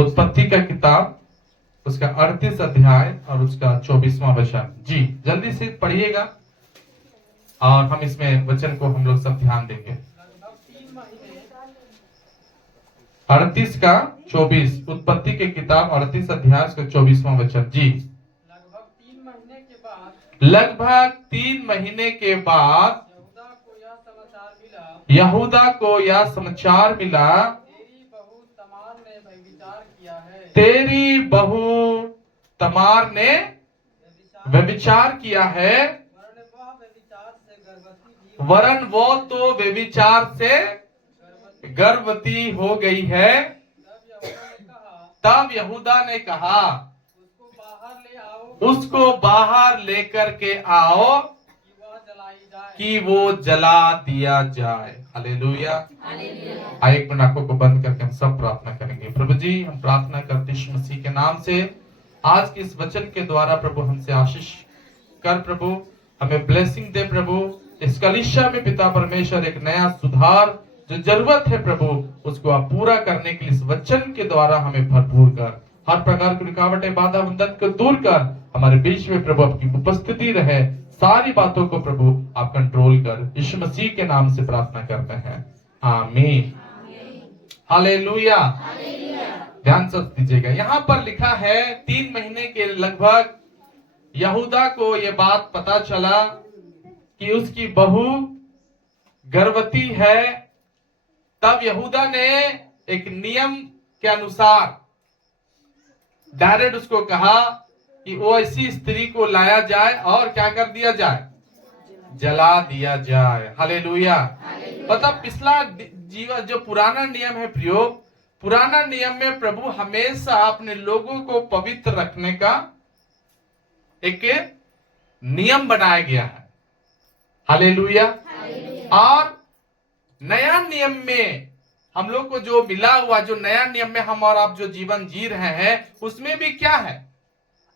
उत्पत्ति का किताब, उसका 38 अध्याय और उसका 24वां वचन। जी जल्दी से पढ़िएगा और हम इसमें वचन को हम लोग सब ध्यान देंगे। 38 का 24, उत्पत्ति के किताब 38 अध्याय उसका 24वां वचन। जी लगभग 3 महीने के बाद यहूदा को यह समाचार मिला, तेरी बहू तमार ने व्यभिचार किया है, वरन वो तो व्यभिचार से गर्भवती हो गई है। तब यहूदा ने कहा, उसको बाहर लेकर के आओ कि वो जला दिया जाए। हालेलुया। एक मिनट आंखों को बंद करके हम सब प्रार्थना करेंगे। प्रभु जी, हम प्रार्थना करते यीशु मसीह के नाम से, आज के इस वचन के द्वारा प्रभु हमसे आशीष कर, प्रभु हमें ब्लेसिंग दे प्रभु। इस कलीसिया में पिता परमेश्वर एक नया सुधार जो जरूरत है प्रभु, उसको आप पूरा करने के लिए इस वचन के द्वारा हमें भरपूर कर, हर प्रकार की रुकावटें बाधा बंधन को दूर कर, हमारे बीच में प्रभु आपकी उपस्थिति रहे, सारी बातों को प्रभु आप कंट्रोल कर। यीशु मसीह के नाम से प्रार्थना करते हैं, आमीन। हालेलुया। ध्यान से दीजिएगा, यहाँ पर लिखा है 3 महीने के लगभग यहूदा को ये बात पता चला कि उसकी बहू गर्भवती है। तब यहूदा ने एक नियम के अनुसार डायरेक्ट उसको कहा कि वो ऐसी स्त्री को लाया जाए और क्या कर दिया जाए, जला दिया जाए। हालेलुया। मतलब पिछला जीवन जो पुराना नियम है प्रियो, पुराना नियम में प्रभु हमेशा अपने लोगों को पवित्र रखने का एक नियम बनाया गया है। हालेलुया। और नया नियम में हम लोग को जो मिला हुआ, जो नया नियम में हम और आप जो जीवन जी रहे हैं, उसमें भी क्या है,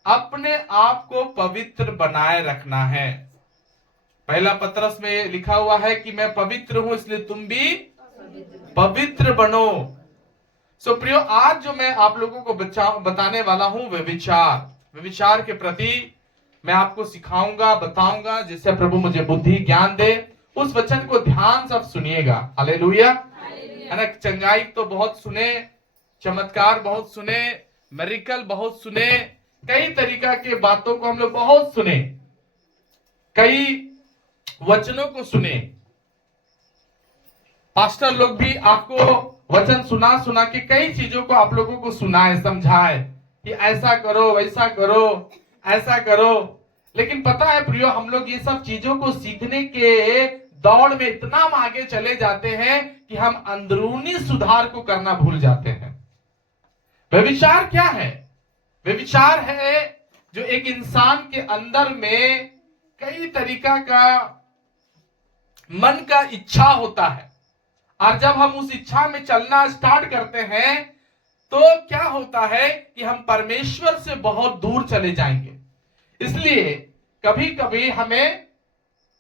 अपने आप को पवित्र बनाए रखना है। पहला पत्रस में लिखा हुआ है कि मैं पवित्र हूं इसलिए तुम भी पवित्र बनो। सो प्रियो, आज जो मैं आप लोगों को बताने वाला हूं व्यभिचार के प्रति मैं आपको सिखाऊंगा, बताऊंगा, जिससे प्रभु मुझे बुद्धि ज्ञान दे। उस वचन को ध्यान से सुनिएगा। हालेलुया। है ना, चंगाई तो बहुत सुने, चमत्कार बहुत सुने, मेरिकल बहुत सुने, कई तरीका के बातों को हम लोग बहुत सुने, कई वचनों को सुने। पास्टर लोग भी आपको वचन सुना के कई चीजों को आप लोगों को सुनाए, समझाए कि ऐसा करो, वैसा करो, ऐसा करो। लेकिन पता है प्रियो, हम लोग ये सब चीजों को सीखने के दौड़ में इतना आगे चले जाते हैं कि हम अंदरूनी सुधार को करना भूल जाते हैं। व्यभिचार क्या है? व्यभिचार है जो एक इंसान के अंदर में कई तरीका का मन का इच्छा होता है, और जब हम उस इच्छा में चलना स्टार्ट करते हैं तो क्या होता है कि हम परमेश्वर से बहुत दूर चले जाएंगे। इसलिए कभी कभी हमें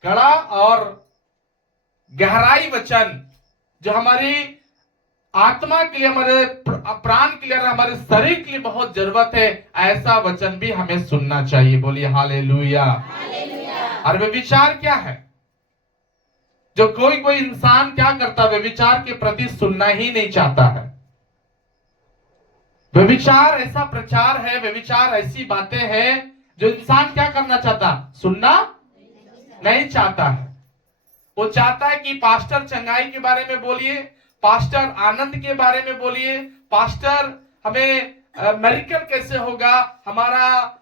कड़ा और गहराई वचन जो हमारी आत्मा के लिए, हमारे प्राण के लिए, हमारे शरीर के लिए बहुत जरूरत है, ऐसा वचन भी हमें सुनना चाहिए। बोलिए हालेलुया। और व्यभिचार क्या है? जो कोई इंसान क्या करता, व्यभिचार के प्रति सुनना ही नहीं चाहता है। व्यभिचार ऐसा प्रचार है, व्यभिचार ऐसी बातें हैं जो इंसान क्या करना चाहता, सुनना नहीं चाहता है। वो चाहता है कि पास्टर चंगाई के बारे में बोलिए, पास्टर आनंद के बारे में बोलिए, पास्टर हमें मेरिकल कैसे होगा, हमारा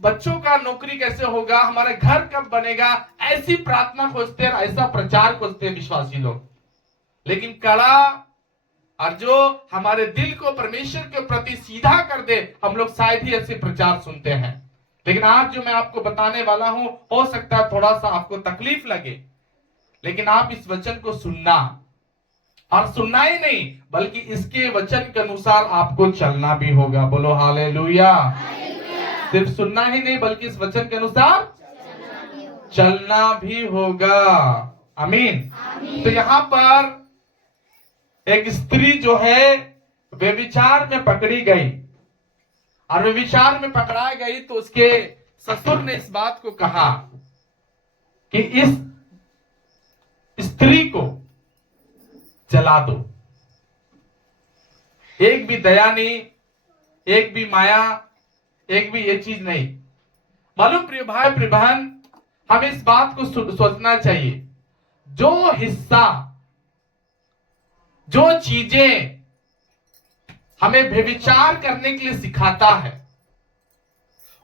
बच्चों का नौकरी कैसे होगा, हमारा घर कब बनेगा, ऐसी प्रार्थना खोजते हैं, ऐसा प्रचार खोजते हैं विश्वासी लोग। लेकिन कड़ा और जो हमारे दिल को परमेश्वर के प्रति सीधा कर दे, हम लोग शायद ही ऐसे प्रचार सुनते हैं। लेकिन आज जो मैं आपको बताने वाला हूं, हो सकता है थोड़ा सा आपको तकलीफ लगे, लेकिन आप इस वचन को सुनना, और सुनना ही नहीं बल्कि इसके वचन के अनुसार आपको चलना भी होगा। बोलो हालेलुया। सिर्फ सुनना ही नहीं बल्कि इस वचन के अनुसार चलना भी होगा। आमीन। तो यहाँ पर एक स्त्री जो है व्यभिचार में पकड़ी गई और व्यभिचार में पकड़ा गई तो उसके ससुर ने इस बात को कहा कि इस स्त्री को जला दो। एक भी दया नहीं, एक भी माया, एक भी ये चीज नहीं। मालूम प्रिय भाई प्रिय बहन, हमें इस बात को सोचना चाहिए, जो हिस्सा, जो चीजें हमें व्यभिचार करने के लिए सिखाता है,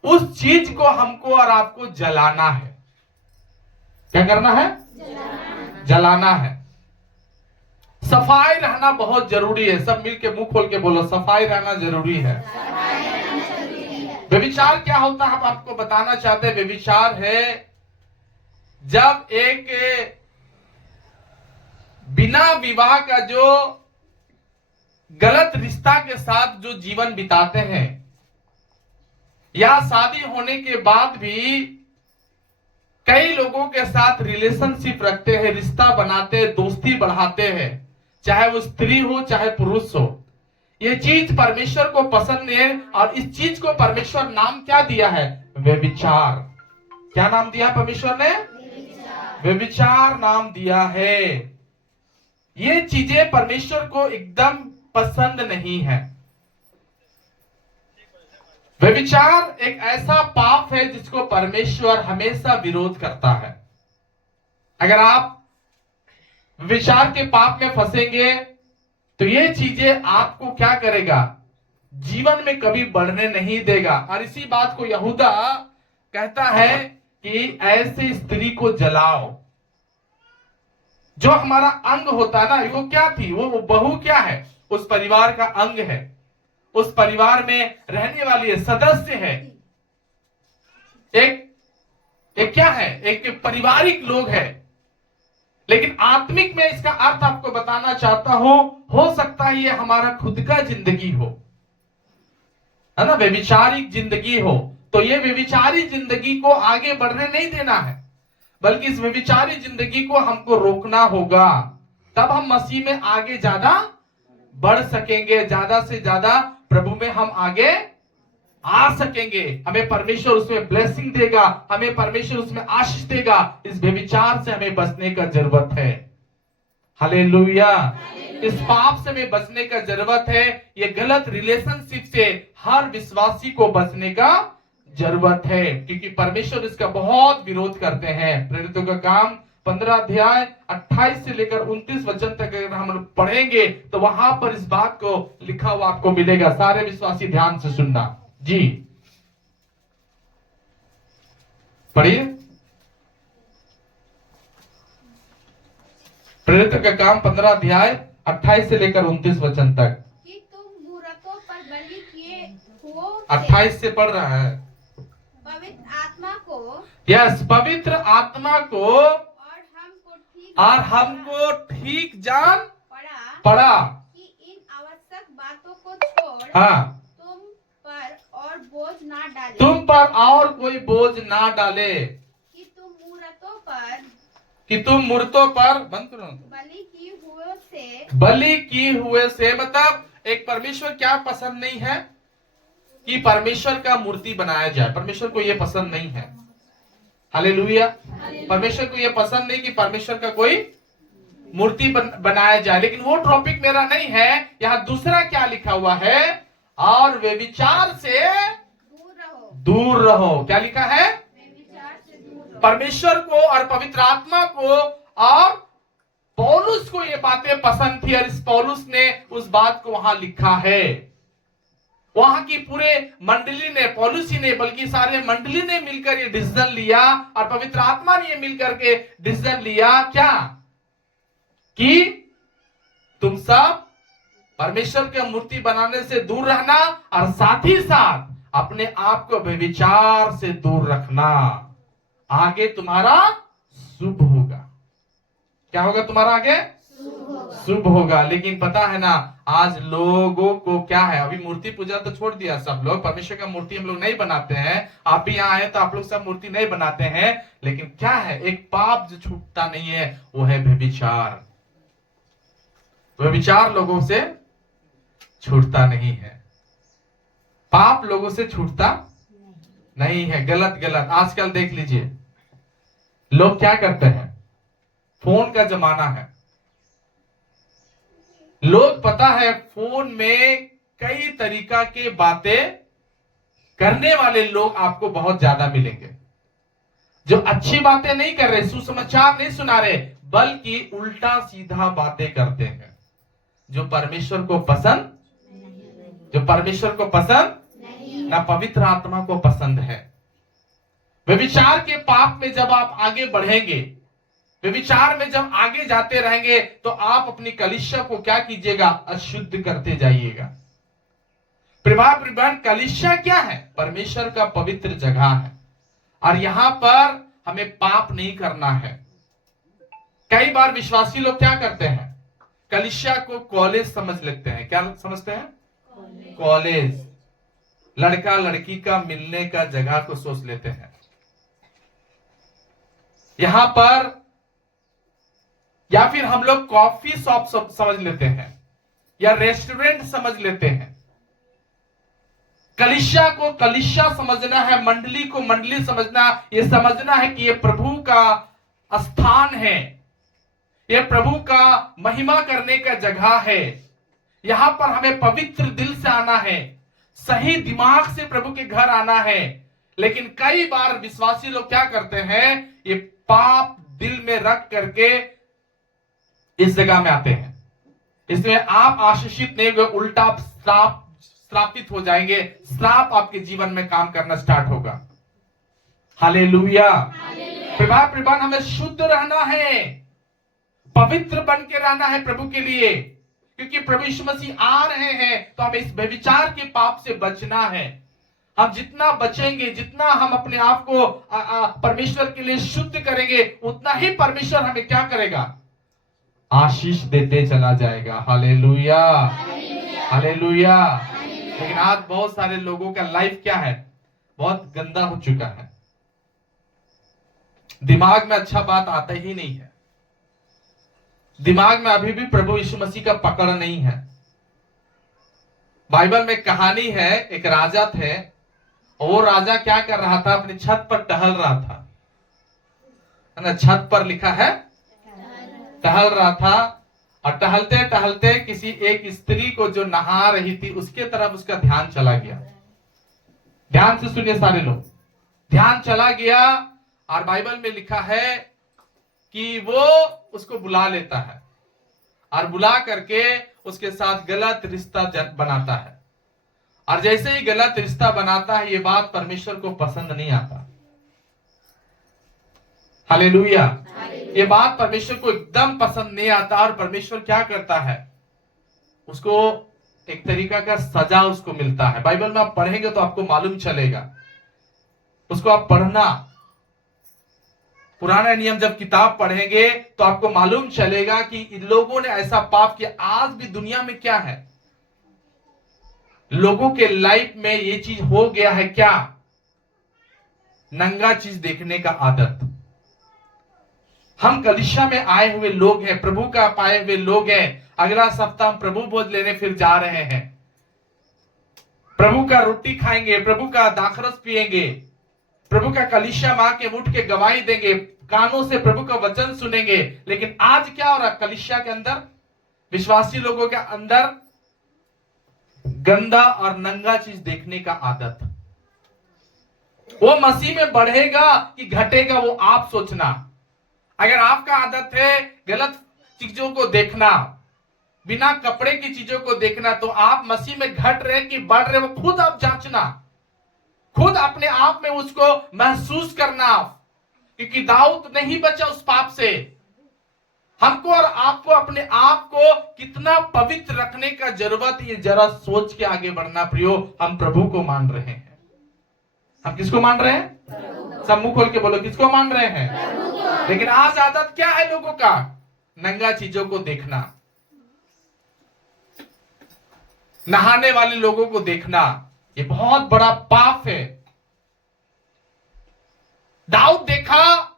उस चीज को हमको और आपको जलाना है। क्या करना है? जलाना है। सफाई रहना बहुत जरूरी है। सब मिलके मुंह खोल के बोलो, सफाई रहना जरूरी है। व्यभिचार क्या होता है हम आपको बताना चाहते हैं। व्यभिचार है जब एक बिना विवाह का जो गलत रिश्ता के साथ जो जीवन बिताते हैं, या शादी होने के बाद भी कई लोगों के साथ रिलेशनशिप रखते हैं, रिश्ता बनाते हैं, दोस्ती बढ़ाते हैं, चाहे वो स्त्री हो चाहे पुरुष हो। ये चीज परमेश्वर को पसंद नहीं है और इस चीज को परमेश्वर नाम क्या दिया है? व्यभिचार। क्या नाम दिया परमेश्वर ने? व्यभिचार नाम दिया है। ये चीजें परमेश्वर को एकदम पसंद नहीं है। व्यभिचार एक ऐसा पाप है जिसको परमेश्वर हमेशा विरोध करता है। अगर आप व्यभिचार के पाप में फंसेंगे तो ये चीजें आपको क्या करेगा? जीवन में कभी बढ़ने नहीं देगा। और इसी बात को यहूदा कहता है कि ऐसे स्त्री को जलाओ। जो हमारा अंग होता ना, वो क्या थी? वो बहू क्या है? उस परिवार का अंग है, उस परिवार में रहने वाली सदस्य है, एक क्या है? एक पारिवारिक लोग है। लेकिन आत्मिक में इसका अर्थ आपको बताना चाहता हूं, हो सकता है ये हमारा खुद का जिंदगी हो, है ना, व्यभिचारिक जिंदगी हो। तो ये व्यभिचारी जिंदगी को आगे बढ़ने नहीं देना है, बल्कि इस व्यभिचारी जिंदगी को हमको रोकना होगा। तब हम मसीह में आगे ज्यादा बढ़ सकेंगे, ज्यादा से ज्यादा प्रभु में हम आगे आ सकेंगे। हमें परमेश्वर उसमें ब्लेसिंग देगा, हमें परमेश्वर उसमें आशीष देगा। इस व्यभिचार से हमें बचने का जरूरत है। हालेलुया। इस पाप से हमें बचने का जरूरत है। ये गलत रिलेशनशिप से हर विश्वासी को बचने का जरूरत है, क्योंकि परमेश्वर इसका बहुत विरोध करते हैं। प्रेरितों का काम 15 अध्याय 28 से लेकर 29 वचन तक अगर हम पढ़ेंगे तो वहां पर इस बात को लिखा हुआ आपको मिलेगा। सारे विश्वासी ध्यान से सुनना जी। पढ़िए, प्रेरितों का काम 15 अध्याय 28 से लेकर 29 वचन तक। कि तुम मूरतों पर बलि किए हुओं से 28 से पढ़ रहा है। पवित्र आत्मा को, यस, पवित्र आत्मा को और हमको ठीक जान पड़ा कि इन आवश्यक बातों को छोड़ हाँ, तुम पर और बोझ ना डाले, तुम पर और कोई बोझ ना डाले, कि तुम मूर्तों पर बंद करो, बलि की हुए से मतलब एक परमेश्वर क्या पसंद नहीं है कि परमेश्वर का मूर्ति बनाया जाए। परमेश्वर को यह पसंद नहीं है। हालेलुया। परमेश्वर को यह पसंद नहीं कि परमेश्वर का कोई मूर्ति बनाया जाए। लेकिन वो टॉपिक मेरा नहीं है। यहाँ दूसरा क्या लिखा हुआ है? और व्यभिचार से दूर रहो। क्या लिखा है? परमेश्वर को और पवित्र आत्मा को और पौलुस को ये बातें पसंद थी और इस पौलुस ने उस बात को वहां लिखा है। वहां की पूरे मंडली ने, पौलुस ही ने बल्कि सारे मंडली ने मिलकर ये डिसीजन लिया और पवित्र आत्मा ने ये मिलकर के डिसीजन लिया क्या? कि तुम सब परमेश्वर की मूर्ति बनाने से दूर रहना और साथ ही साथ अपने आप को व्यभिचार से दूर रखना। आगे तुम्हारा शुभ होगा। क्या होगा तुम्हारा आगे? शुभ होगा। लेकिन पता है ना, आज लोगों को क्या है, अभी मूर्ति पूजा तो छोड़ दिया सब लोग। परमेश्वर का मूर्ति हम लोग नहीं बनाते हैं। आप भी यहाँ आए तो आप लोग सब मूर्ति नहीं बनाते हैं। लेकिन क्या है, एक पाप जो छूटता नहीं है वो है व्यभिचार। व्यभिचार लोगों से छूटता नहीं है। पाप लोगों से छूटता नहीं है। गलत गलत आजकल देख लीजिए, लोग क्या करते हैं, फोन का जमाना है। लोग पता है फोन में कई तरीका के बातें करने वाले लोग आपको बहुत ज्यादा मिलेंगे, जो अच्छी बातें नहीं कर रहे, सुसमाचार नहीं सुना रहे, बल्कि उल्टा सीधा बातें करते हैं, जो परमेश्वर को पसंद ना पवित्र आत्मा को पसंद है। व्यभिचार के पाप में जब आप आगे बढ़ेंगे, व्यभिचार में जब आगे जाते रहेंगे, तो आप अपनी कलीसिया को क्या कीजिएगा, अशुद्ध करते जाइएगा। प्रिभान कलीसिया क्या है, परमेश्वर का पवित्र जगह है, और यहां पर हमें पाप नहीं करना है। कई बार विश्वासी लोग क्या करते हैं, कलीसिया को कॉलेज समझ लेते हैं। क्या समझते हैं, कॉलेज, लड़का लड़की का मिलने का जगह को सोच लेते हैं। यहां पर या फिर हम लोग कॉफी शॉप समझ लेते हैं, या रेस्टोरेंट समझ लेते हैं। कलीसिया को कलीसिया समझना है, मंडली को मंडली समझना, यह समझना है कि यह प्रभु का स्थान है, यह प्रभु का महिमा करने का जगह है। यहां पर हमें पवित्र दिल से आना है, सही दिमाग से प्रभु के घर आना है। लेकिन कई बार विश्वासी लोग क्या करते हैं, ये पाप दिल में रख करके इस जगह में आते हैं। इसमें आप आशीषित नहीं हुए, उल्टा श्रापित हो जाएंगे। श्राप आपके जीवन में काम करना स्टार्ट होगा। हालेलुया। प्रभान हमें शुद्ध रहना है, पवित्र बन के रहना है प्रभु के लिए, क्योंकि प्रभु यीशु मसीह आ रहे हैं। तो हमें इस व्यभिचार के पाप से बचना है। हम जितना बचेंगे, जितना हम अपने आप को परमेश्वर के लिए शुद्ध करेंगे, उतना ही परमेश्वर हमें क्या करेगा, आशीष देते चला जाएगा। Hallelujah, hallelujah. लेकिन आज बहुत सारे लोगों का लाइफ क्या है, बहुत गंदा हो चुका है। दिमाग में अच्छा बात आता ही नहीं है, दिमाग में अभी भी प्रभु यीशु मसीह का पकड़ नहीं है। बाइबल में कहानी है, एक राजा थे, और वो राजा क्या कर रहा था, अपनी छत पर टहल रहा था, है ना। छत पर लिखा है टहल रहा था, और टहलते टहलते किसी एक स्त्री को जो नहा रही थी उसके तरफ उसका ध्यान चला गया। ध्यान से सुनिए सारे लोग, ध्यान चला गया, और बाइबल में लिखा है कि वो उसको बुला लेता है, और बुला करके उसके साथ गलत रिश्ता बनाता है। और जैसे ही गलत रिश्ता बनाता है, ये बात परमेश्वर को पसंद नहीं आता। हालेलुया। ये बात परमेश्वर को एकदम पसंद नहीं आता, और परमेश्वर क्या करता है, उसको एक तरीका का सजा उसको मिलता है। बाइबल में आप पढ़ेंगे तो आपको मालूम चलेगा, उसको आप पढ़ना, पुराना नियम जब किताब पढ़ेंगे तो आपको मालूम चलेगा कि इन लोगों ने ऐसा पाप किया। आज भी दुनिया में क्या है, लोगों के लाइफ में ये चीज हो गया है, क्या, नंगा चीज देखने का आदत। हम कलीसिया में आए हुए लोग हैं, प्रभु का पाए हुए लोग हैं। अगला सप्ताह हम प्रभु भोज लेने फिर जा रहे हैं, प्रभु का रोटी खाएंगे, प्रभु का दाखरस पिएंगे, प्रभु का कलीसिया मां के उठ के गवाही देंगे, कानों से प्रभु का वचन सुनेंगे। लेकिन आज क्या हो रहा, कलीसिया के अंदर, विश्वासी लोगों के अंदर गंदा और नंगा चीज देखने का आदत। वो मसीह में बढ़ेगा कि घटेगा, वो आप सोचना। अगर आपका आदत है गलत चीजों को देखना, बिना कपड़े की चीजों को देखना, तो आप मसीह में घट रहे कि बढ़ रहे, वो खुद आप जांचना, खुद अपने आप में उसको महसूस करना। क्योंकि दाऊद नहीं बचा उस पाप से। हमको और आपको अपने आप को कितना पवित्र रखने का जरूरत, ये जरा सोच के आगे बढ़ना। प्रियो, हम प्रभु को मान रहे हैं। हम किसको मान रहे हैं, सब मुंह खोल के बोलो, किसको मान रहे हैं। लेकिन आज आदत क्या है लोगों का, नंगा चीजों को देखना, नहाने वाले लोगों को देखना। ये बहुत बड़ा पाप है। दाऊद देखा,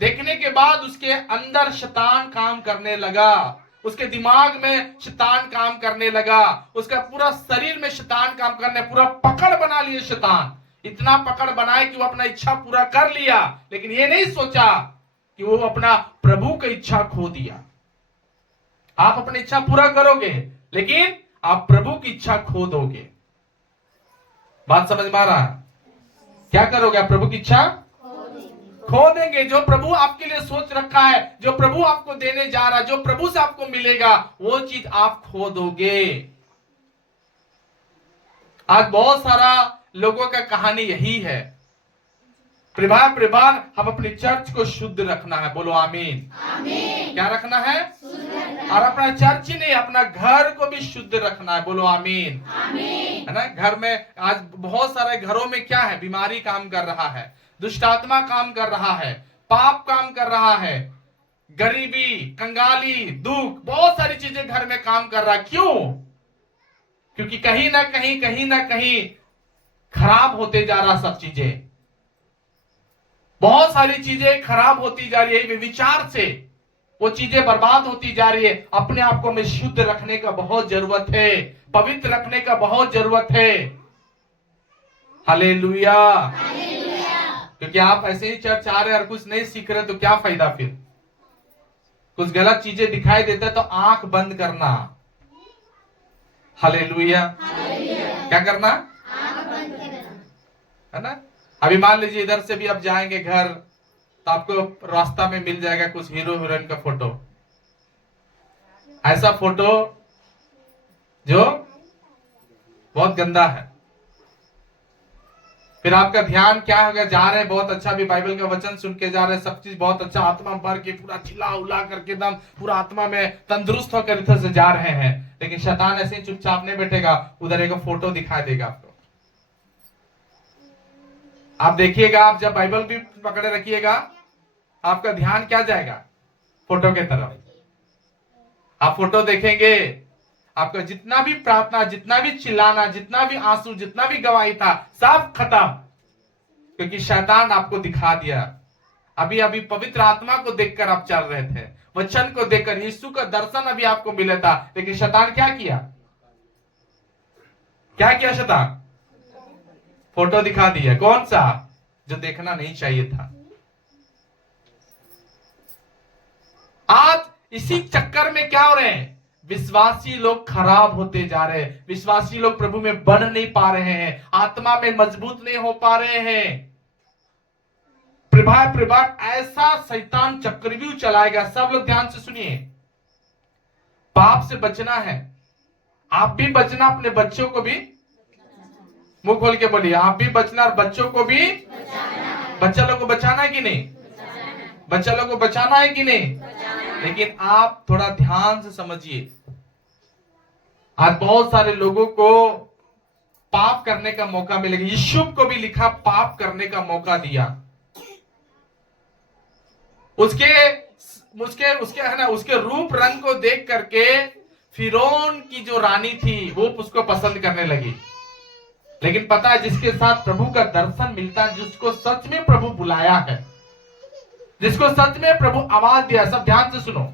देखने के बाद उसके अंदर शैतान काम करने लगा, उसके दिमाग में शैतान काम करने लगा, उसका पूरा शरीर में शैतान काम करने, पूरा पकड़ बना लिए शैतान। इतना पकड़ बनाए कि वो अपना इच्छा पूरा कर लिया, लेकिन ये नहीं सोचा कि वो अपना प्रभु की इच्छा खो दिया। आप अपनी इच्छा पूरा करोगे, लेकिन आप प्रभु की इच्छा खो दोगे। बात समझ में आ रहा है? क्या करोगे? आप प्रभु की इच्छा खो देंगे। जो प्रभु आपके लिए सोच रखा है, जो प्रभु आपको देने जा रहा है, जो प्रभु से आपको मिलेगा, वो चीज आप खो दोगे। आज बहुत सारा लोगों का कहानी यही है। प्रिभार हम अपनी चर्च को शुद्ध रखना है। बोलो आमीन। आमीन। क्या रखना है? और अपना चर्च ही नहीं, अपना घर को भी शुद्ध रखना है। बोलो आमीन। आमीन। है ना? घर में आज बहुत सारे घरों में क्या है? बीमारी काम कर रहा है, दुष्ट आत्मा काम कर रहा है, पाप काम कर रहा है, गरीबी, कंगाली, दुख, बहुत सारी चीजें घर में काम कर रहा है। क्यों? क्योंकि कहीं ना कहीं खराब होते जा रहा सब चीजें। बहुत सारी चीजें खराब होती जा रही है, विचार से वो चीजें बर्बाद होती जा रही है। अपने आप को में शुद्ध रखने का बहुत जरूरत है, पवित्र रखने का बहुत जरूरत है। हालेलुया। क्योंकि आप ऐसे ही चर्च आ रहे और कुछ नहीं सीख रहे तो क्या फायदा? फिर कुछ गलत चीजें दिखाई देते तो आंख बंद करना। हालेलुया। क्या करना? आंख बंद करना, है ना? अभी मान लीजिए इधर से भी आप जाएंगे घर, तो आपको रास्ता में मिल जाएगा कुछ हीरो हीरोइन का फोटो, ऐसा फोटो जो बहुत गंदा है। फिर आपका ध्यान क्या होगा? जा रहे हैं बहुत अच्छा, भी बाइबल का वचन सुन के जा रहे हैं, सब चीज बहुत अच्छा, आत्मा भर के पूरा चिल्ला उला करके एकदम पूरा आत्मा में तंदुरुस्त होकर इधर से जा रहे हैं, लेकिन शैतान ऐसे ही चुपचाप नहीं बैठेगा, उधर एक फोटो दिखाई देगा आपको। आप देखिएगा, आप जब बाइबल भी पकड़े रखिएगा, आपका ध्यान क्या जाएगा? फोटो के तरफ। आप फोटो देखेंगे, आपका जितना भी प्रार्थना, जितना भी चिल्लाना, जितना भी आंसू, जितना भी गवाही था, सब खत्म। क्योंकि शैतान आपको दिखा दिया। अभी पवित्र आत्मा को देखकर आप चल रहे थे, वचन को देखकर, यीशु का दर्शन अभी आपको मिला था, लेकिन शैतान क्या किया? क्या किया शैतान? फोटो दिखा दिया। कौन सा? जो देखना नहीं चाहिए था। आज इसी चक्कर में क्या हो रहे हैं? विश्वासी लोग खराब होते जा रहे हैं, विश्वासी लोग प्रभु में बढ़ नहीं पा रहे हैं, आत्मा में मजबूत नहीं हो पा रहे हैं। प्रभात ऐसा शैतान चक्रव्यूह चलाएगा। सब लोग ध्यान से सुनिए। पाप से बचना है, आप भी बचना, अपने बच्चों को भी, मुंह खोल के बोलिए, आप भी बचना और बच्चों को भी बच्चा लोग को बचाना है कि नहीं? बच्चा लोग को बचाना है कि नहीं? लेकिन आप थोड़ा ध्यान से समझिए। आज बहुत सारे लोगों को पाप करने का मौका मिलेगा। यीशु को भी लिखा पाप करने का मौका दिया। उसके है ना, उसके रूप रंग को देख करके फिरौन की जो रानी थी वो उसको पसंद करने लगी। लेकिन पता है, जिसके साथ प्रभु का दर्शन मिलता है, जिसको सच में प्रभु बुलाया है, जिसको सच में प्रभु आवाज दिया, सब ध्यान से सुनो,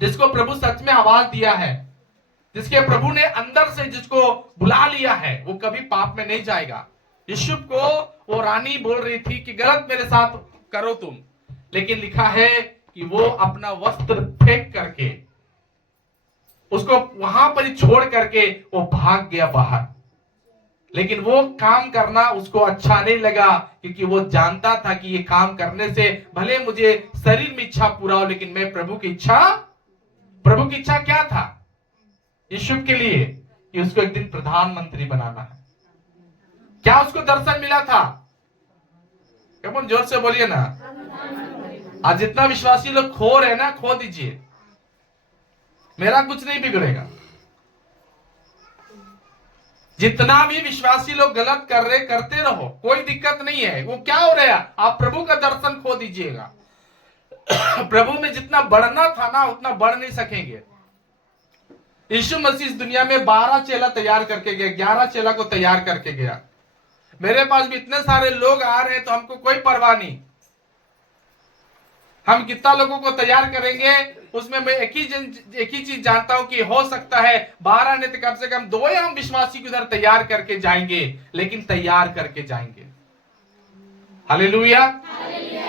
जिसको प्रभु सच में आवाज दिया है, जिसके प्रभु ने अंदर से जिसको बुला लिया है, वो कभी पाप में नहीं जाएगा। यीशु को वो रानी बोल रही थी कि गलत मेरे साथ करो तुम, लेकिन लिखा है कि वो अपना वस्त्र फेंक करके, उसको वहां पर ही छोड़ करके वो भाग गया बाहर। लेकिन वो काम करना उसको अच्छा नहीं लगा, क्योंकि वो जानता था कि ये काम करने से भले मुझे शरीर में इच्छा पूरा हो, लेकिन मैं प्रभु की इच्छा क्या था यीशु के लिए? कि उसको एक दिन प्रधानमंत्री बनाना है। क्या उसको दर्शन मिला था? कौन जोर से बोलिए ना। आज जितना विश्वासी लोग खो रहे हैं ना, खो दीजिए, मेरा कुछ नहीं बिगड़ेगा। जितना भी विश्वासी लोग गलत कर रहे, करते रहो, कोई दिक्कत नहीं है। वो क्या हो रहा है? आप प्रभु का दर्शन खो दीजिएगा। प्रभु में जितना बढ़ना था ना, उतना बढ़ नहीं सकेंगे। यीशु मसीह इस दुनिया में 12 चेला तैयार करके गया, 11 चेला को तैयार करके गया। मेरे पास भी इतने सारे लोग आ रहे हैं तो हमको कोई परवाह नहीं। हम कितना लोगों को तैयार करेंगे, उसमें मैं एक ही चीज जानता हूं कि हो सकता है 12 नहीं तो कम से कम 2 हम विश्वासी को उधर तैयार करके जाएंगे, लेकिन तैयार करके जाएंगे। हालेलुया।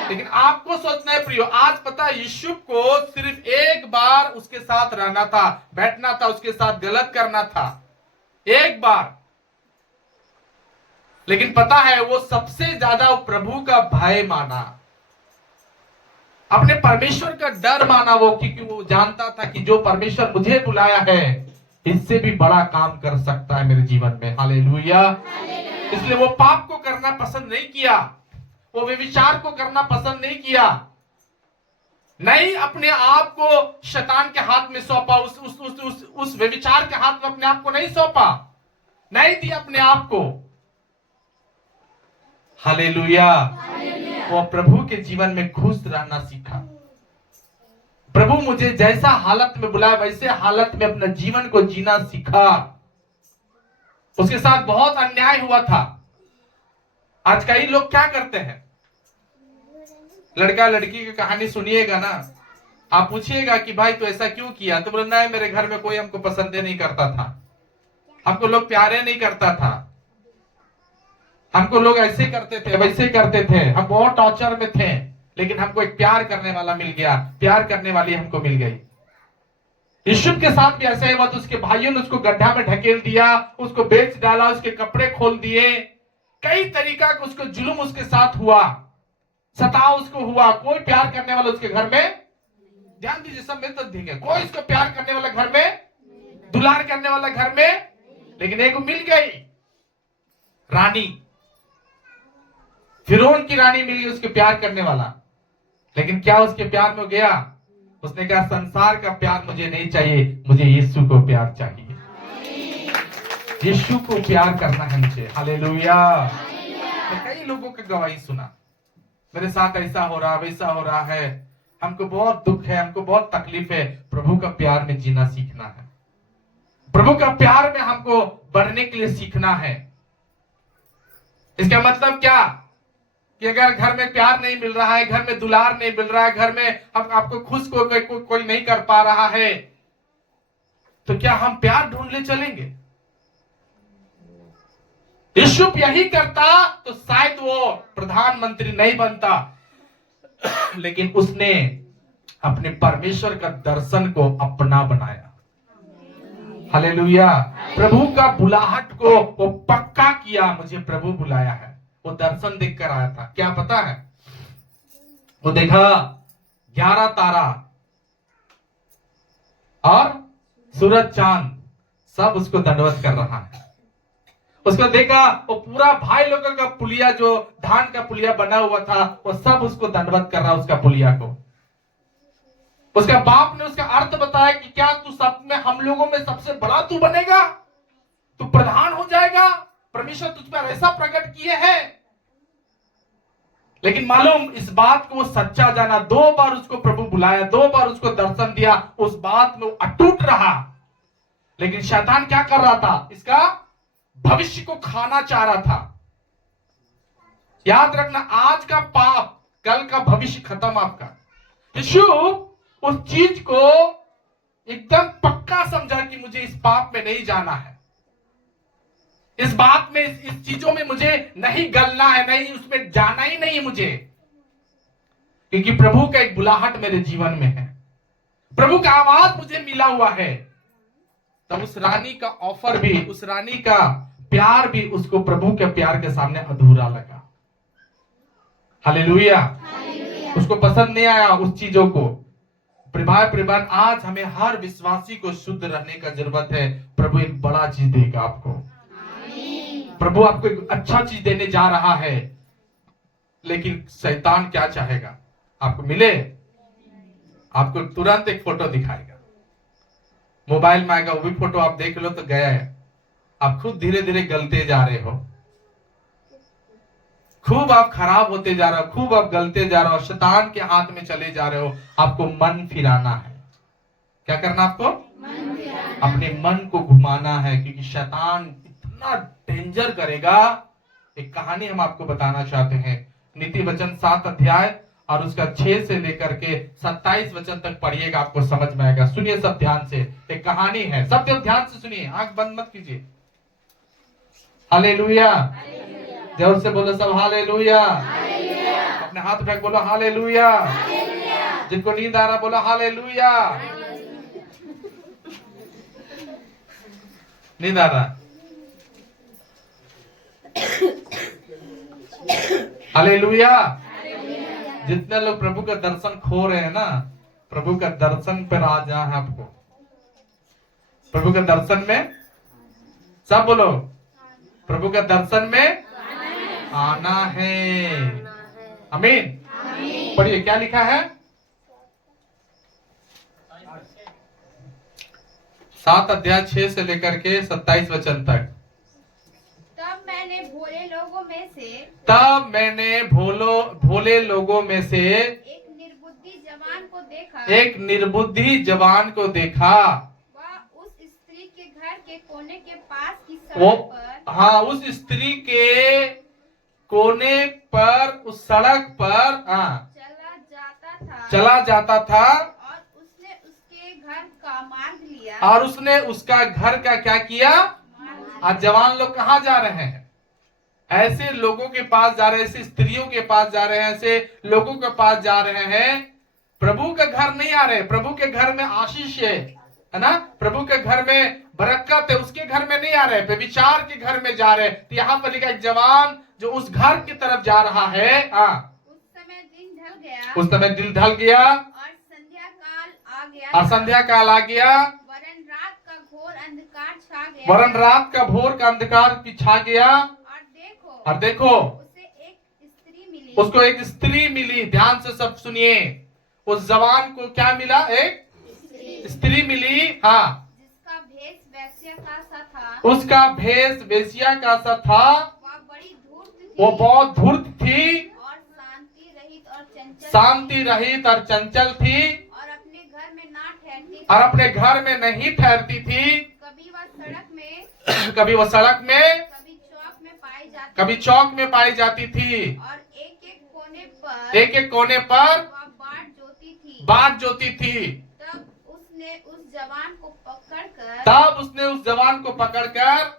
लेकिन आपको सोचना है प्रियो, आज पता है यूसुफ को सिर्फ एक बार उसके साथ रहना था, बैठना था, उसके साथ गलत करना था, एक बार। लेकिन पता है वो सबसे ज्यादा प्रभु का भय माना, अपने परमेश्वर का डर माना वो, क्योंकि वो जानता था कि जो परमेश्वर मुझे बुलाया है इससे भी बड़ा काम कर सकता है मेरे जीवन में। हालेलुया। इसलिए वो पाप को करना पसंद नहीं किया, वो व्यभिचार को करना पसंद नहीं किया, नहीं अपने आप को शैतान के हाथ में सौंपा, उस व्यभिचार के हाथ में अपने आप को नहीं सौंपा, नहीं दिया अपने आप को। हालेलुया। वो प्रभु के जीवन में खुश रहना सीखा। प्रभु मुझे जैसा हालत में बुलाया वैसे हालत में अपना जीवन को जीना सीखा। उसके साथ बहुत अन्याय हुआ था। आज कई लोग क्या करते हैं, लड़का लड़की की कहानी सुनिएगा ना, आप पूछिएगा कि भाई तू ऐसा क्यों किया, तो बोलना है मेरे घर में कोई हमको पसंद नहीं करता था, हमको लोग प्यारे नहीं करता था, हमको लोग ऐसे करते थे वैसे करते थे, हम बहुत टॉर्चर में थे, लेकिन हमको एक प्यार करने वाला मिल गया, प्यार करने वाली हमको मिल गई। यूसुफ के साथ भी ऐसा ही हुआ, तो उसके भाइयों ने उसको गड्ढा में ढकेल दिया, उसको बेच डाला, उसके कपड़े खोल दिए, कई तरीका का उसको जुल्म उसके साथ हुआ, सताव उसको हुआ। कोई प्यार करने वाला उसके घर में, ध्यान दीजिए सब में तो देंगे, कोई इसको प्यार करने वाला घर में, दुलार करने वाला घर में, लेकिन एक मिल गई रानी, फिरौन की रानी मिल गई उसके प्यार करने वाला। लेकिन क्या उसके प्यार में गया, उसने कहा संसार का प्यार मुझे नहीं चाहिए, मुझे यीशु को प्यार चाहिए, यीशु को प्यार करना है मुझे। हालेलुया। तो कई लोगों की गवाही सुना, मेरे साथ ऐसा हो रहा वैसा हो रहा है, हमको बहुत दुख है, हमको बहुत तकलीफ है। प्रभु का प्यार में जीना सीखना है, प्रभु का प्यार में हमको बढ़ने के लिए सीखना है। इसका मतलब क्या कि अगर घर में प्यार नहीं मिल रहा है, घर में दुलार नहीं मिल रहा है, घर में हम आपको खुश कोई नहीं कर पा रहा है, तो क्या हम प्यार ढूंढने चलेंगे? यूसुफ यही करता तो शायद वो प्रधानमंत्री नहीं बनता, लेकिन उसने अपने परमेश्वर का दर्शन को अपना बनाया। हालेलुया। प्रभु का बुलाहट को वो पक्का किया, मुझे प्रभु बुलाया है। वो दर्शन देख कर आया था, क्या पता है, वो देखा 11 तारा और सूरज चांद सब उसको दंडवत कर रहा है। उसको देखा वो पूरा भाई लोगों का पुलिया, जो धान का पुलिया बना हुआ था, वो सब उसको दंडवत कर रहा उसका पुलिया को। उसका बाप ने उसका अर्थ बताया कि क्या तू सब में, हम लोगों में सबसे बड़ा तू बनेगा, तू प्रधान हो जाएगा, परमेश्वर तुझ पर ऐसा प्रकट किए है। लेकिन मालूम इस बात को वो सच्चा जाना, 2 बार उसको प्रभु बुलाया, 2 बार उसको दर्शन दिया, उस बात में वो अटूट रहा। लेकिन शैतान क्या कर रहा था, इसका भविष्य को खाना चाह रहा था। याद रखना, आज का पाप कल का भविष्य खत्म आपका। यूसुफ उस चीज को एकदम पक्का समझा कि मुझे इस पाप में नहीं जाना है, इस बात में, इस चीजों में मुझे नहीं गलना है, नहीं उसमें जाना ही नहीं मुझे, क्योंकि प्रभु का एक बुलाहट मेरे जीवन में है, प्रभु का आवाज मुझे मिला हुआ है। तब उस रानी का ऑफर भी, उस रानी का प्यार भी उसको प्रभु के प्यार के सामने अधूरा लगा। हालेलुया। उसको पसंद नहीं आया उस चीजों को। प्रियभान, आज हमें हर विश्वासी को शुद्ध रहने का जरूरत है। प्रभु एक बड़ा चीज देगा आपको, प्रभु आपको एक अच्छा चीज देने जा रहा है, लेकिन शैतान क्या चाहेगा, आपको मिले, आपको तुरंत एक फोटो दिखाएगा, मोबाइल में आएगा, वो भी फोटो आप देख लो तो गया है। आप खुद धीरे धीरे गलते जा रहे हो, खूब आप खराब होते जा रहे हो, खूब आप गलते जा रहे हो, शैतान के हाथ में चले जा रहे हो। आपको मन फिराना है। क्या करना आपको? अपने मन को घुमाना है, क्योंकि शैतान इतना डेंजर करेगा। एक कहानी हम आपको बताना चाहते हैं। नीति वचन 7 अध्याय और उसका 6 से लेकर के 27 वचन तक पढ़िएगा, आपको समझ में आएगा। सुनिए सब ध्यान से, एक कहानी है, सब ध्यान से सुनिए, आंख बंद मत कीजिए। हालेलुया, जोर से बोलो सब हालेलुया। अपने हाथ उठा के बोलो हालेलुया। जिनको नींद आ रहा बोलो हालेलुया। नींद आ रहा? हालेलुया। जितने लोग प्रभु का दर्शन खो रहे हैं ना, प्रभु का दर्शन पर आ जाए है आपको। प्रभु का दर्शन में सब बोलो, प्रभु का दर्शन में आना है। आमीन। पढ़िए क्या लिखा है, 7 अध्याय 6 से लेकर के 27 वचन तक। तब मैंने भोले लोगों में से एक निर्बुद्धि जवान को देखा। वह उस स्त्री के घर के कोने के पास की सड़क पर, हाँ, उस स्त्री के कोने पर, उस सड़क पर चला जाता था और उसने उसके घर का मार्ग लिया। और उसने उसका घर का क्या किया? आज जवान लोग कहाँ जा रहे हैं? ऐसे लोगों के पास जा रहे हैं, ऐसी स्त्रियों के पास जा रहे हैं, ऐसे लोगों के पास जा रहे हैं। प्रभु के घर नहीं आ रहे। प्रभु के घर में आशीष है ना, प्रभु के घर में बरकत है, उसके घर में नहीं आ रहे, व्यभिचार के घर में जा रहे। तो यहाँ पर लिखा एक जवान जो उस घर की तरफ जा रहा है। उस समय दिन ढल गया और संध्या काल आ गया, वरन रात का घोर अंधकार छा गया। वरन रात का घोर का अंधकार छा गया। और देखो उसको एक स्त्री मिली। ध्यान से सब सुनिए, उस जवान को क्या मिला? एक स्त्री मिली। हाँ, जिसका भेष वेश्या का सा था। उसका भेष वेश्या का सा था। वह बड़ी धूर्त थी, वो बहुत धूर्त थी और शांति रहित और चंचल थी, और अपने घर में ना ठहरती थी, और अपने घर में नहीं ठहरती थी। कभी वह सड़क में, कभी वो सड़क में, कभी चौक में पाई जाती थी, और एक एक कोने पर वह बाट जोती थी। तब उसने उस जवान को पकड़कर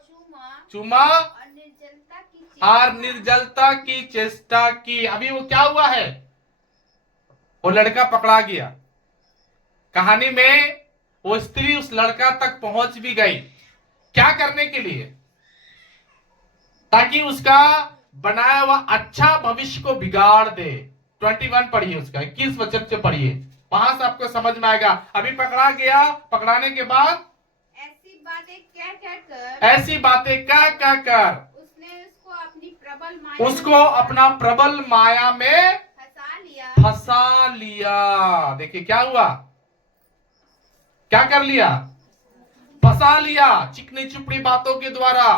चूमा और निर्जलता की चेष्टा की। अभी वो क्या हुआ है? वो लड़का पकड़ा गया। कहानी में वो स्त्री उस लड़का तक पहुंच भी गई। क्या करने के लिए? ताकि उसका बनाया हुआ अच्छा भविष्य को बिगाड़ दे। 21 पढ़िए, उसका 21 वचन से पढ़िए, वहां से आपको समझ में आएगा। अभी पकड़ा गया, पकड़ाने के बाद ऐसी बातें कह कर उसको अपना प्रबल माया में फंसा लिया। देखिए क्या हुआ, क्या कर लिया? फंसा लिया चिकनी चुपड़ी बातों के द्वारा।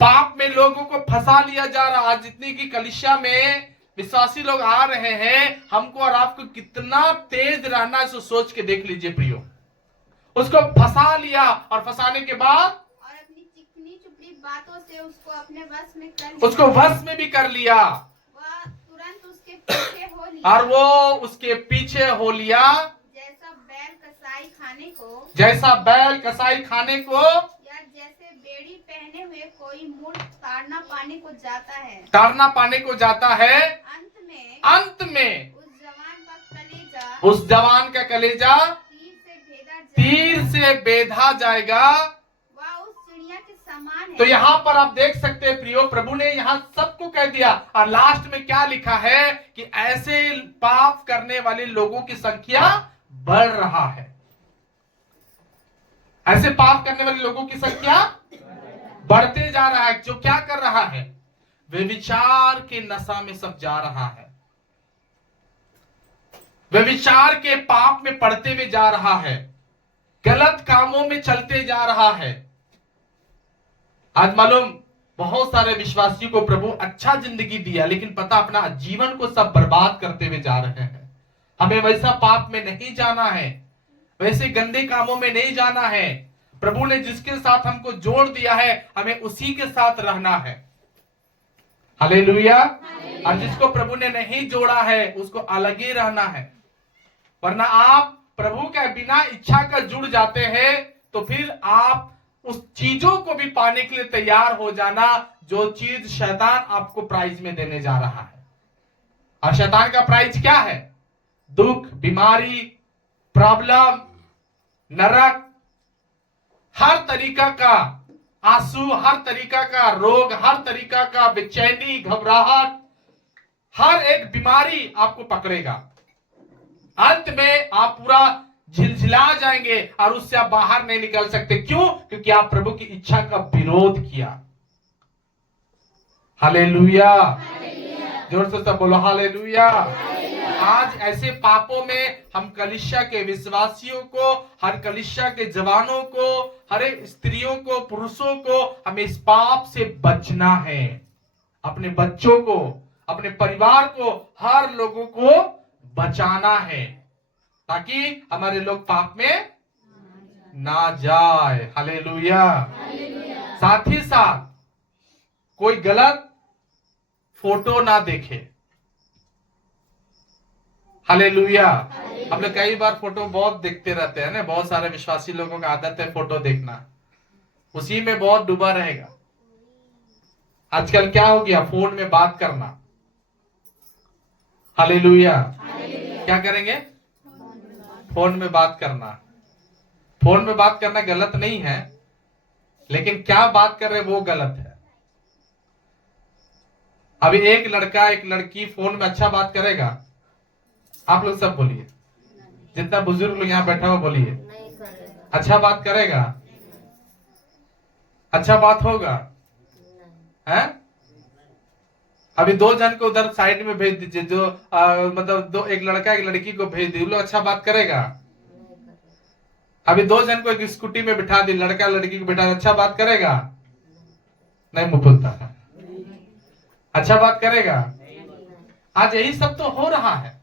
पाप में लोगों को फंसा लिया जा रहा। आज जितनी की कलीसिया में विश्वासी लोग आ रहे हैं, हमको और आपको कितना तेज रहना है, इसको सोच के देख लीजिए प्रियो। उसको फंसा लिया और फंसाने के बाद और अपनी चिकनी चुपड़ी बातों से उसको अपने वश में कर लिया। उसको वश में भी कर लिया। वह तुरंत उसके पीछे हो लिया, और वो उसके पीछे हो लिया, जैसा बैल कसाई खाने को, या जैसे बेड़ी पहने हुए कोई मूढ़ ताड़ना पाने को जाता है। अंत में उस जवान का कलेजा तीर से बेधा जाएगा। वह उस चिड़िया के समान है। तो यहाँ पर आप देख सकते हैं प्रियो, प्रभु ने यहाँ सबको कह दिया। और लास्ट में क्या लिखा है कि ऐसे पाप करने वाले लोगों की संख्या बढ़ रहा है। ऐसे पाप करने वाले लोगों की संख्या बढ़ते जा रहा है। जो क्या कर रहा है? व्यभिचार के नशा में सब जा रहा है, व्यभिचार के पाप में पड़ते हुए जा रहा है, गलत कामों में चलते जा रहा है। आज मालूम बहुत सारे विश्वासियों को प्रभु अच्छा जिंदगी दिया, लेकिन पता अपना जीवन को सब बर्बाद करते हुए जा रहे हैं। हमें वैसा पाप में नहीं जाना है, वैसे गंदे कामों में नहीं जाना है। प्रभु ने जिसके साथ हमको जोड़ दिया है, हमें उसी के साथ रहना है। हालेलुया। और जिसको प्रभु ने नहीं जोड़ा है उसको अलग ही रहना है। वरना आप प्रभु के बिना इच्छा का जुड़ जाते हैं तो फिर आप उस चीजों को भी पाने के लिए तैयार हो जाना जो चीज शैतान आपको प्राइज में देने जा रहा है। और शैतान का प्राइज क्या है? दुख, बीमारी, प्रॉब्लम, नरक, हर तरीका का आंसू, हर तरीका का रोग, हर तरीका का बेचैनी, घबराहट, हर एक बीमारी आपको पकड़ेगा। अंत में आप पूरा झिलझिला जाएंगे और उससे आप बाहर नहीं निकल सकते। क्यों? क्योंकि आप प्रभु की इच्छा का विरोध किया। हालेलुया, जोर से सब बोलो हालेलुया। आज ऐसे पापों में हम कलीसिया के विश्वासियों को, हर कलीसिया के जवानों को, हर एक स्त्रियों को, पुरुषों को हमें इस पाप से बचना है। अपने बच्चों को, अपने परिवार को, हर लोगों को बचाना है ताकि हमारे लोग पाप में ना जाए। हालेलुया। साथ ही साथ कोई गलत फोटो ना देखे। हालेलुया। हम लोग कई बार फोटो बहुत देखते रहते हैं ना, बहुत सारे विश्वासी लोगों का आदत है फोटो देखना, उसी में बहुत डूबा रहेगा। आजकल क्या हो गया? फोन में बात करना। हालेलुया। क्या करेंगे? फोन में बात करना। फोन में बात करना गलत नहीं है, लेकिन क्या बात कर रहे वो गलत है। अभी एक लड़का एक लड़की फोन में अच्छा बात करेगा? आप लोग सब बोलिए, जितना बुजुर्ग लोग यहाँ बैठा हुआ बोलिए, अच्छा बात करेगा? अच्छा बात होगा? हैं? अभी दो जन को उधर साइड में भेज दीजिए, जो मतलब एक लड़का एक लड़की को भेज दी, लोग अच्छा बात करेगा? अभी दो जन को एक स्कूटी में बिठा दी, लड़का लड़की को बिठा, अच्छा बात करेगा? नहीं मुंह खुलता है। अच्छा बात करेगा? आज यही सब तो हो रहा है।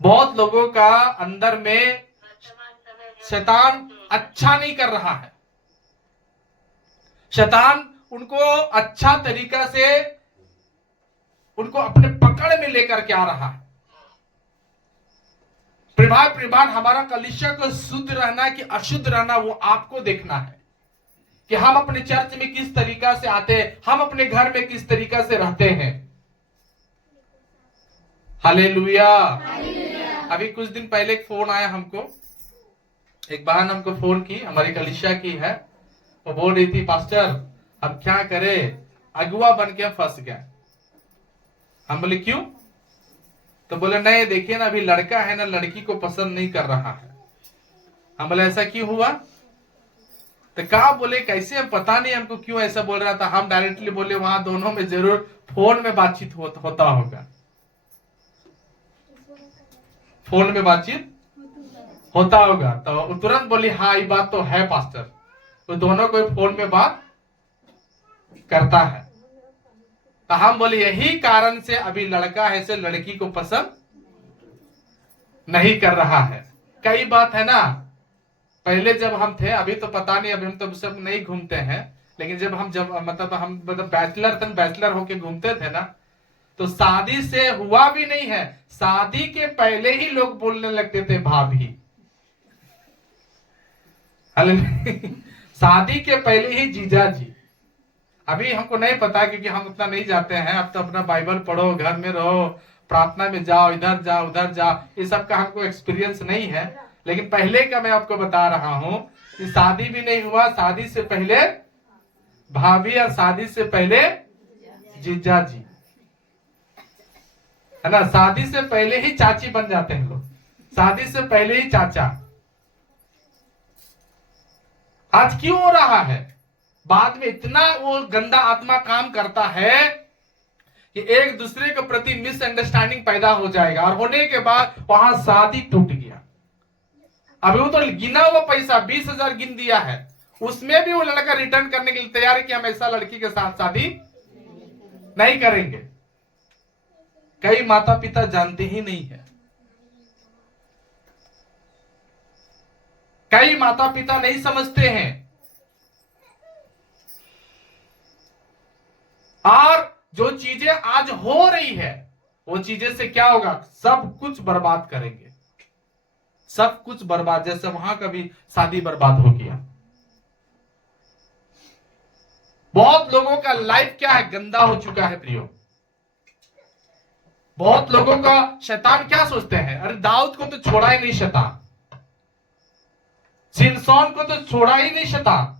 बहुत लोगों का अंदर में शैतान अच्छा नहीं कर रहा है। शैतान उनको अच्छा तरीका से उनको अपने पकड़ में लेकर के आ रहा है। प्रिभान हमारा कलीसिया को शुद्ध रहना कि अशुद्ध रहना वो आपको देखना है कि हम अपने चर्च में किस तरीका से आते हैं, हम अपने घर में किस तरीका से रहते हैं। हालेलुया। अभी कुछ दिन पहले एक फोन आया हमको, एक बहन हमको फोन की, हमारी कलीसिया की है। वो बोल रही थी, पास्टर अब क्या करे, अगुआ बन के फंस गया। हम बोले क्यों? तो बोले नहीं देखिए ना, अभी लड़का है ना लड़की को पसंद नहीं कर रहा है। हम बोले ऐसा क्यों हुआ? तो क्या बोले कैसे, हम पता नहीं हमको क्यों ऐसा बोल रहा था। हम डायरेक्टली बोले वहां दोनों में जरूर फोन में बातचीत होता होगा। फोन में बातचीत होता होगा। तो तुरंत बोली हाँ ये बात तो है पास्टर, तो दोनों को फोन में बात करता है। तो हम बोले यही कारण से अभी लड़का है से लड़की को पसंद नहीं कर रहा है। कई बात है ना, पहले जब हम थे, अभी तो पता नहीं, अभी हम तो सब नहीं घूमते हैं, लेकिन जब हम बैचलर होके घूमते थे ना, तो शादी से हुआ भी नहीं है, शादी के पहले ही लोग बोलने लगते थे भाभी। शादी के पहले ही जीजा जी। अभी हमको नहीं पता क्योंकि हम उतना नहीं जाते हैं। अब तो अपना बाइबल पढ़ो, घर में रहो, प्रार्थना में जाओ, इधर जाओ उधर जाओ, ये सब का हमको एक्सपीरियंस नहीं है। लेकिन पहले का मैं आपको बता रहा हूं कि शादी भी नहीं हुआ, शादी से पहले भाभी और शादी से पहले जीजा जी, है ना। शादी से पहले ही चाची बन जाते हैं लोग, शादी से पहले ही चाचा। आज क्यों हो रहा है? बाद में इतना वो गंदा आत्मा काम करता है कि एक दूसरे के प्रति मिसअंडरस्टैंडिंग पैदा हो जाएगा, और होने के बाद वहां शादी टूट गया। अभी वो तो गिना हुआ पैसा 20,000 गिन दिया है, उसमें भी वो लड़का रिटर्न करने के लिए तैयार है कि हम ऐसा लड़की के साथ शादी नहीं करेंगे। कई माता पिता जानते ही नहीं है, कई माता पिता नहीं समझते हैं, और जो चीजें आज हो रही है वो चीजें से क्या होगा, सब कुछ बर्बाद करेंगे, सब कुछ बर्बाद। जैसे वहां का भी शादी बर्बाद हो गया। बहुत लोगों का लाइफ क्या है, गंदा हो चुका है प्रियो। बहुत लोगों का शैतान क्या सोचते हैं, अरे दाऊद को तो छोड़ा ही नहीं शैतान, सिमसोन को तो छोड़ा ही नहीं शैतान।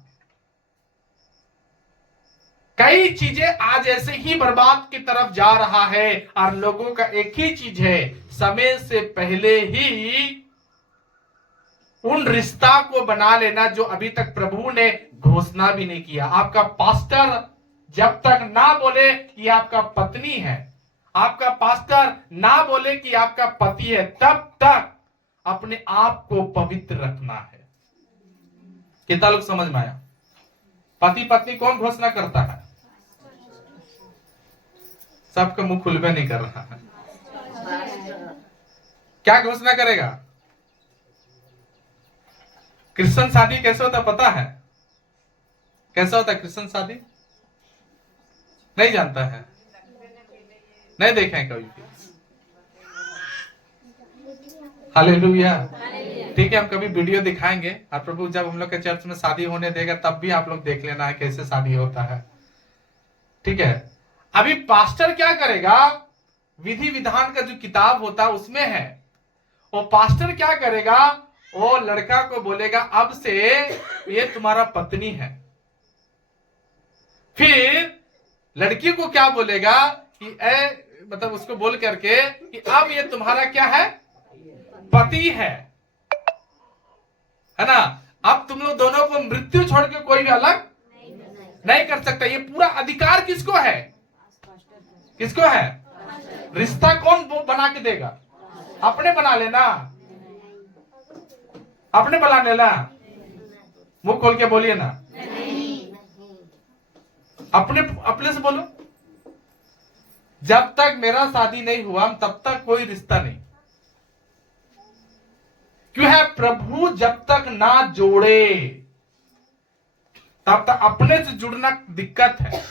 कई चीजें आज ऐसे ही बर्बाद की तरफ जा रहा है और लोगों का एक ही चीज है, समय से पहले ही उन रिश्ता को बना लेना जो अभी तक प्रभु ने घोषणा भी नहीं किया। आपका पास्टर जब तक ना बोले कि आपका पत्नी है, आपका पास्टर ना बोले कि आपका पति है, तब तक अपने आप को पवित्र रखना है। कितना लोग समझ में आया? पति पत्नी कौन घोषणा करता है? सबका मुंह खुलबे नहीं कर रहा है। क्या घोषणा करेगा? क्रिश्चियन शादी कैसे होता पता है? कैसा होता है क्रिश्चियन शादी? नहीं जानता है, नहीं देखा है कभी भी। हालेलुया। ठीक है, हम कभी वीडियो दिखाएंगे और प्रभु जब हम लोग के चर्च में शादी होने देगा तब भी आप लोग देख लेना है कैसे शादी होता है। ठीक है, अभी पास्टर क्या करेगा, विधि विधान का जो किताब होता है उसमें है, वो पास्टर क्या करेगा, वो लड़का को बोलेगा अब से ये तुम्हारा पत्नी है। फिर लड़की को क्या बोलेगा कि मतलब उसको बोल करके कि अब ये तुम्हारा क्या है, पति है ना। अब तुम लोग दोनों को मृत्यु छोड़ के कोई भी अलग नहीं कर सकता। ये पूरा अधिकार किसको है? किसको है? रिश्ता कौन बना के देगा? अपने बना लेना, अपने बना लेना। मुंह खोल के बोलिए ना, अपने से बोलो। जब तक मेरा शादी नहीं हुआ तब तक कोई रिश्ता नहीं। क्यों है? प्रभु जब तक ना जोड़े तब तक अपने से जुड़ना दिक्कत है।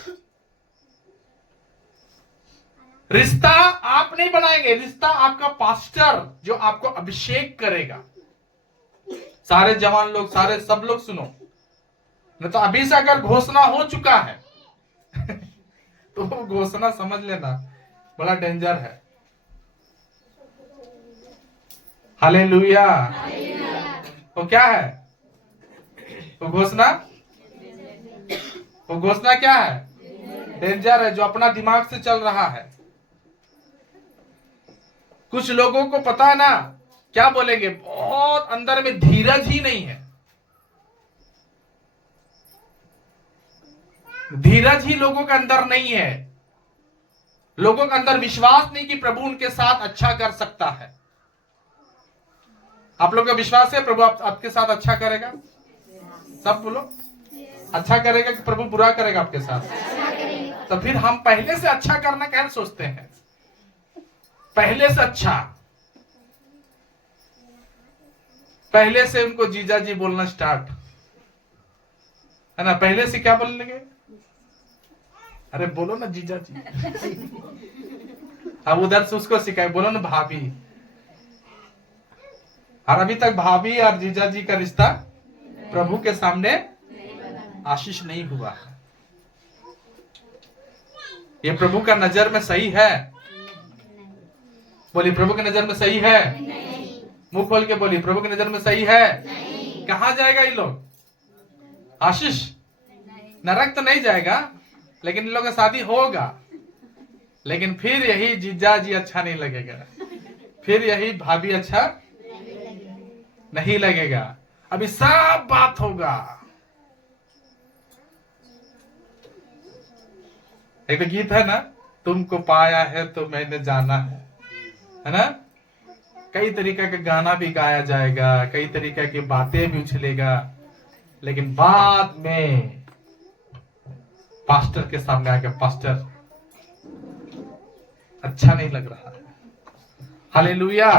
रिश्ता आप नहीं बनाएंगे, रिश्ता आपका पास्टर जो आपको अभिषेक करेगा। सारे जवान लोग, सारे सब लोग सुनो, नहीं तो अभी से अगर घोषणा हो चुका है तो वो घोषणा समझ लेना बड़ा डेंजर है। हालेलुया। वो क्या है? वो घोषणा क्या है? डेंजर है, जो अपना दिमाग से चल रहा है। कुछ लोगों को पता है ना क्या बोलेंगे, बहुत अंदर में धीरज ही नहीं है, धीरज ही लोगों के अंदर नहीं है। लोगों के अंदर विश्वास नहीं कि प्रभु उनके साथ अच्छा कर सकता है। आप लोग का विश्वास है प्रभु आपके साथ अच्छा करेगा? सब बोलो, अच्छा करेगा कि प्रभु बुरा करेगा आपके साथ? तो फिर हम पहले से अच्छा करना कैसे सोचते हैं? पहले से अच्छा, पहले से उनको जीजा जी बोलना स्टार्ट, है ना। पहले से क्या बोलने लगे, अरे बोलो ना जीजा जी। अब उधर से उसको सिखाए, बोलो ना भाभी। और अभी तक भाभी और जीजा जी का रिश्ता प्रभु के सामने आशीष नहीं हुआ है। ये प्रभु का नजर में सही है? बोली प्रभु की नजर में सही है? मुंह खोल के बोली प्रभु की नजर में सही है? कहां जाएगा ये लोग? आशीष? नरक तो नहीं जाएगा, लेकिन इन लोगों का शादी होगा, लेकिन फिर यही जीजा जी अच्छा नहीं लगेगा, फिर यही भाभी अच्छा नहीं लगेगा। अभी सब बात होगा। एक गीत है ना, तुमको पाया है तो मैंने जाना है ना। कई तरीके का गाना भी गाया जाएगा, कई तरीके की बातें भी उछलेगा, लेकिन बाद में पास्टर के सामने आके पास्टर अच्छा नहीं लग रहा है। हालेलुया।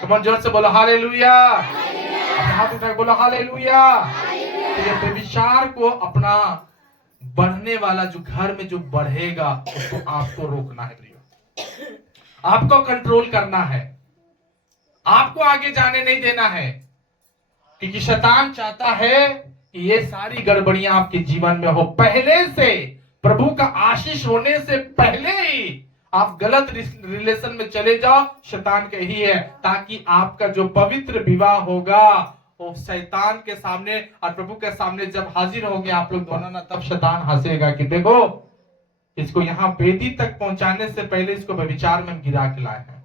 तुम जोर से बोलो हालेलुया। हाथ उठा बोलो हालेलुया। तो ये व्यभिचार को अपना बढ़ने वाला जो घर में जो बढ़ेगा उसको आपको रोकना है प्रियो, आपको कंट्रोल करना है, आपको आगे जाने नहीं देना है, क्योंकि शैतान चाहता है कि ये सारी गड़बड़ियां आपके जीवन में हो। पहले से प्रभु का आशीष होने से पहले ही आप गलत रिलेशन में चले जाओ, शैतान का यही है, ताकि आपका जो पवित्र विवाह होगा वो शैतान के सामने और प्रभु के सामने जब हाजिर होंगे आप लोग दोनों ना, तब शैतान हंसेगा कि देखो इसको यहाँ वेदी तक पहुंचाने से पहले इसको व्यभिचार में गिरा के लाए हैं।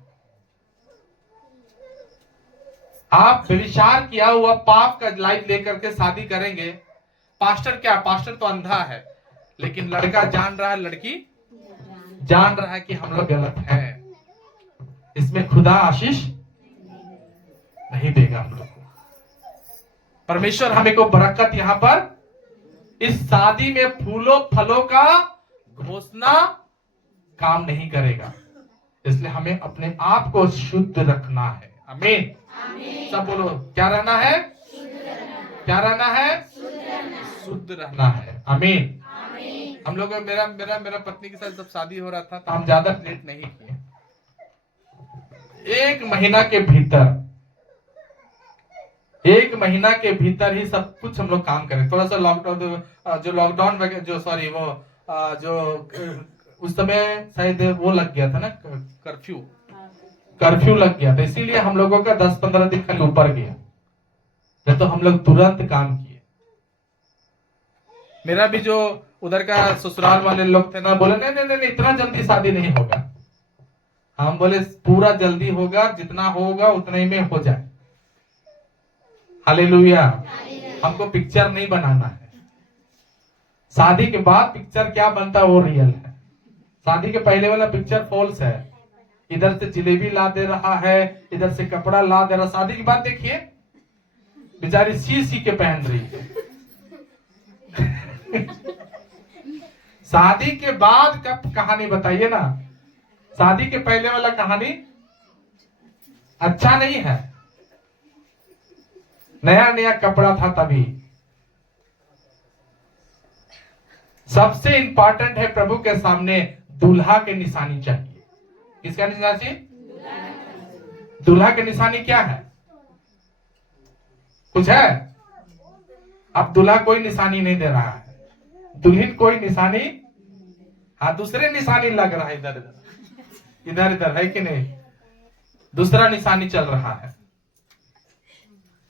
आप व्यभिचार किया हुआ पाप का लाइफ लेकर के शादी करेंगे। पास्टर क्या, पास्टर तो अंधा है, लेकिन लड़का जान रहा है, लड़की जान रहा है कि हम लोग गलत हैं। इसमें खुदा आशीष नहीं देगा हम लोग को। परमेश्वर हमें को बरकत यहाँ पर इस शादी में फूलों फलों का घोषणा काम नहीं करेगा, इसलिए हमें अपने आप को शुद्ध रखना है। आमीन। सब बोलो, क्या रहना है? क्या रहना है? शुद्ध रहना है। आमीन। हम लोग मेरा मेरा मेरा पत्नी के साथ जब शादी हो रहा था तो हम ज्यादा लेट नहीं किए। 1 महीना के भीतर ही सब कुछ हम लोग काम करें। थोड़ा सा लॉकडाउन वगैरह जो सॉरी वो जो उस समय शायद वो लग गया था ना, कर्फ्यू लग गया था, इसीलिए हम लोगों का 10-15 दिन खाली ऊपर गया, नहीं तो हम लोग तुरंत काम किए। मेरा भी जो उधर का ससुराल वाले लोग थे ना, बोले नहीं इतना जल्दी शादी नहीं होगा। हम बोले पूरा जल्दी होगा, जितना होगा उतना ही में हो जाए। हालेलुया। हमको पिक्चर नहीं बनाना है। शादी के बाद पिक्चर क्या बनता है वो रियल है। शादी के पहले वाला पिक्चर फॉल्स है। इधर से जलेबी ला दे रहा है, इधर से कपड़ा ला दे रहा। शादी के बाद देखिए बेचारी सी के पहन रही है। शादी के बाद कब कहानी बताइए ना। शादी के पहले वाला कहानी अच्छा नहीं है। नया नया कपड़ा था तभी। सबसे इंपॉर्टेंट है प्रभु के सामने दूल्हा के निशानी चाहिए। किसका निशानी? दूल्हा के निशानी क्या है? कुछ है? अब दूल्हा कोई निशानी नहीं दे रहा है, दुल्हन कोई निशानी, हाँ दूसरे निशानी लग रहा है, इधर इधर है कि नहीं, दूसरा निशानी चल रहा है।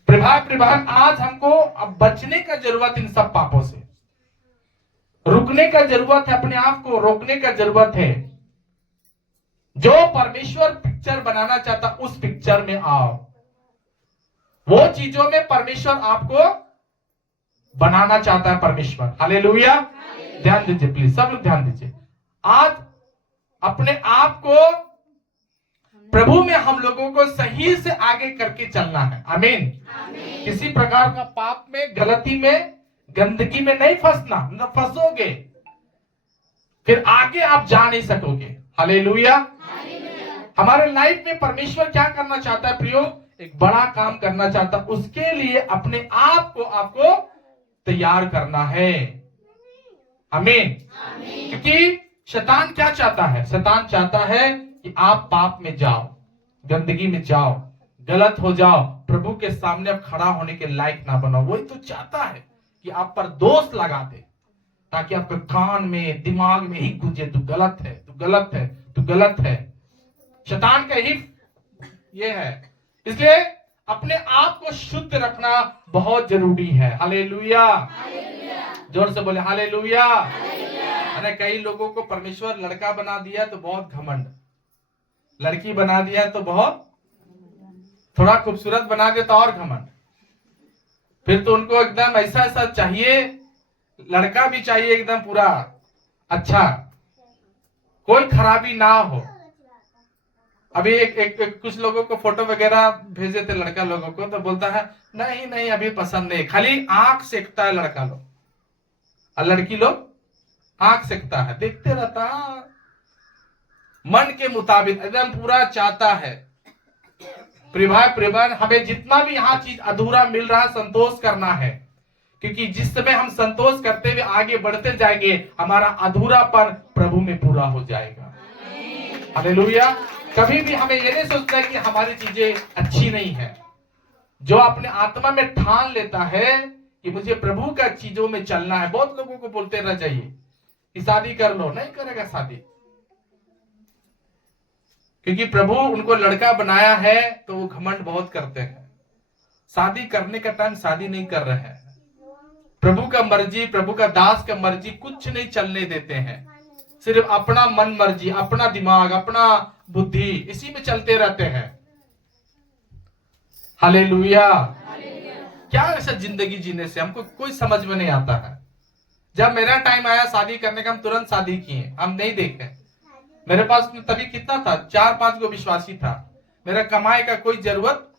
प्रभात आज हमको अब बचने का जरूरत इन सब पापों से, रुकने का जरूरत है, अपने आप को रोकने का जरूरत है। जो परमेश्वर पिक्चर बनाना चाहता उस पिक्चर में आओ। वो चीजों में परमेश्वर आपको बनाना चाहता है परमेश्वर। हालेलुया। ध्यान दीजिए प्लीज, सब लोग ध्यान दीजिए। आज अपने आप को प्रभु में हम लोगों को सही से आगे करके चलना है। आमीन। किसी प्रकार का पाप में, गलती में, गंदगी में नहीं फंसना, न फंसोगे फिर आगे आप जा नहीं सकोगे। हालेलुया। हमारे लाइफ में परमेश्वर क्या करना चाहता है प्रियो? एक बड़ा काम करना चाहता है। उसके लिए अपने आप को आपको तैयार करना है। आमीन। क्योंकि शैतान क्या चाहता है? शैतान चाहता है कि आप पाप में जाओ, गंदगी में जाओ, गलत हो जाओ, प्रभु के सामने अब खड़ा होने के लायक ना बनो। वही तो चाहता है कि आप पर दोष लगा दे, ताकि आपके कान में, दिमाग में ही गुंजे तू गलत है, तू गलत है, तू गलत है। शैतान का ही ये है। इसलिए अपने आप को शुद्ध रखना बहुत जरूरी है। हालेलुया। जोर से बोले हालेलुया। अरे कई लोगों को परमेश्वर लड़का बना दिया तो बहुत घमंड, लड़की बना दिया तो बहुत, थोड़ा खूबसूरत बना दिया तो और घमंड। फिर तो उनको एकदम ऐसा ऐसा चाहिए, लड़का भी चाहिए एकदम पूरा अच्छा, कोई खराबी ना हो। अभी एक कुछ लोगों को फोटो वगैरह भेजे थे लड़का लोगों को, तो बोलता है नहीं अभी पसंद नहीं, खाली आंख सेकता है लड़का लोग और लड़की लोग आंख सेकता है, देखते रहता है, मन के मुताबिक एकदम पूरा चाहता है। प्रिभाय हमें जितना भी यहाँ चीज अधूरा मिल रहा है संतोष करना है, क्योंकि जिस समय हम संतोष करते हुए आगे बढ़ते जाएंगे, हमारा अधूरापन प्रभु में पूरा हो जाएगा। हालेलुया। कभी भी हमें ये नहीं सोचना है कि हमारी चीजें अच्छी नहीं है। जो अपने आत्मा में ठान लेता है कि मुझे प्रभु का चीजों में चलना है, बहुत लोगों को बोलते रहना चाहिए कि शादी कर लो, नहीं करेगा शादी, क्योंकि प्रभु उनको लड़का बनाया है तो वो घमंड बहुत करते हैं। शादी करने का टाइम शादी नहीं कर रहे हैं। प्रभु का मर्जी, प्रभु का दास का मर्जी कुछ नहीं चलने देते हैं। सिर्फ अपना मन मर्जी, अपना दिमाग, अपना बुद्धि, इसी में चलते रहते हैं। हालेलुया। क्या ऐसा जिंदगी जीने से हमको कोई समझ में नहीं आता है। जब मेरा टाइम आया शादी करने का, हम तुरंत शादी किए, हम नहीं देखे। मेरे पास तभी कितना था, 4-5 गो विश्वासी था। मेरा कमाई का कोई जरूरत,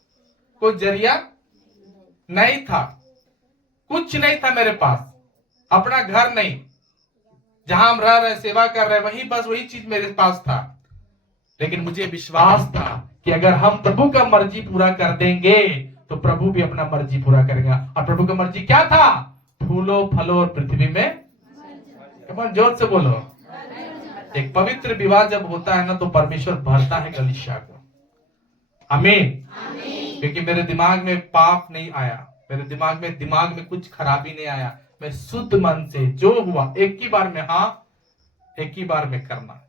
कोई जरिया नहीं था, कुछ नहीं था मेरे पास। अपना घर नहीं, जहां हम रह रहे, सेवा कर रहे, वही बस वही चीज मेरे पास था। लेकिन मुझे विश्वास था कि अगर हम प्रभु का मर्जी पूरा कर देंगे तो प्रभु भी अपना मर्जी पूरा करेगा। और प्रभु का मर्जी क्या था? फूलो फलो और पृथ्वी में, जोर से बोलो। एक पवित्र विवाह जब होता है ना, तो परमेश्वर भरता है कलीसिया को। आमीन। क्योंकि मेरे दिमाग में पाप नहीं आया, मेरे दिमाग में कुछ खराबी नहीं आया। मैं शुद्ध मन से जो हुआ, एक ही बार में हाँ, एक ही बार में करना है।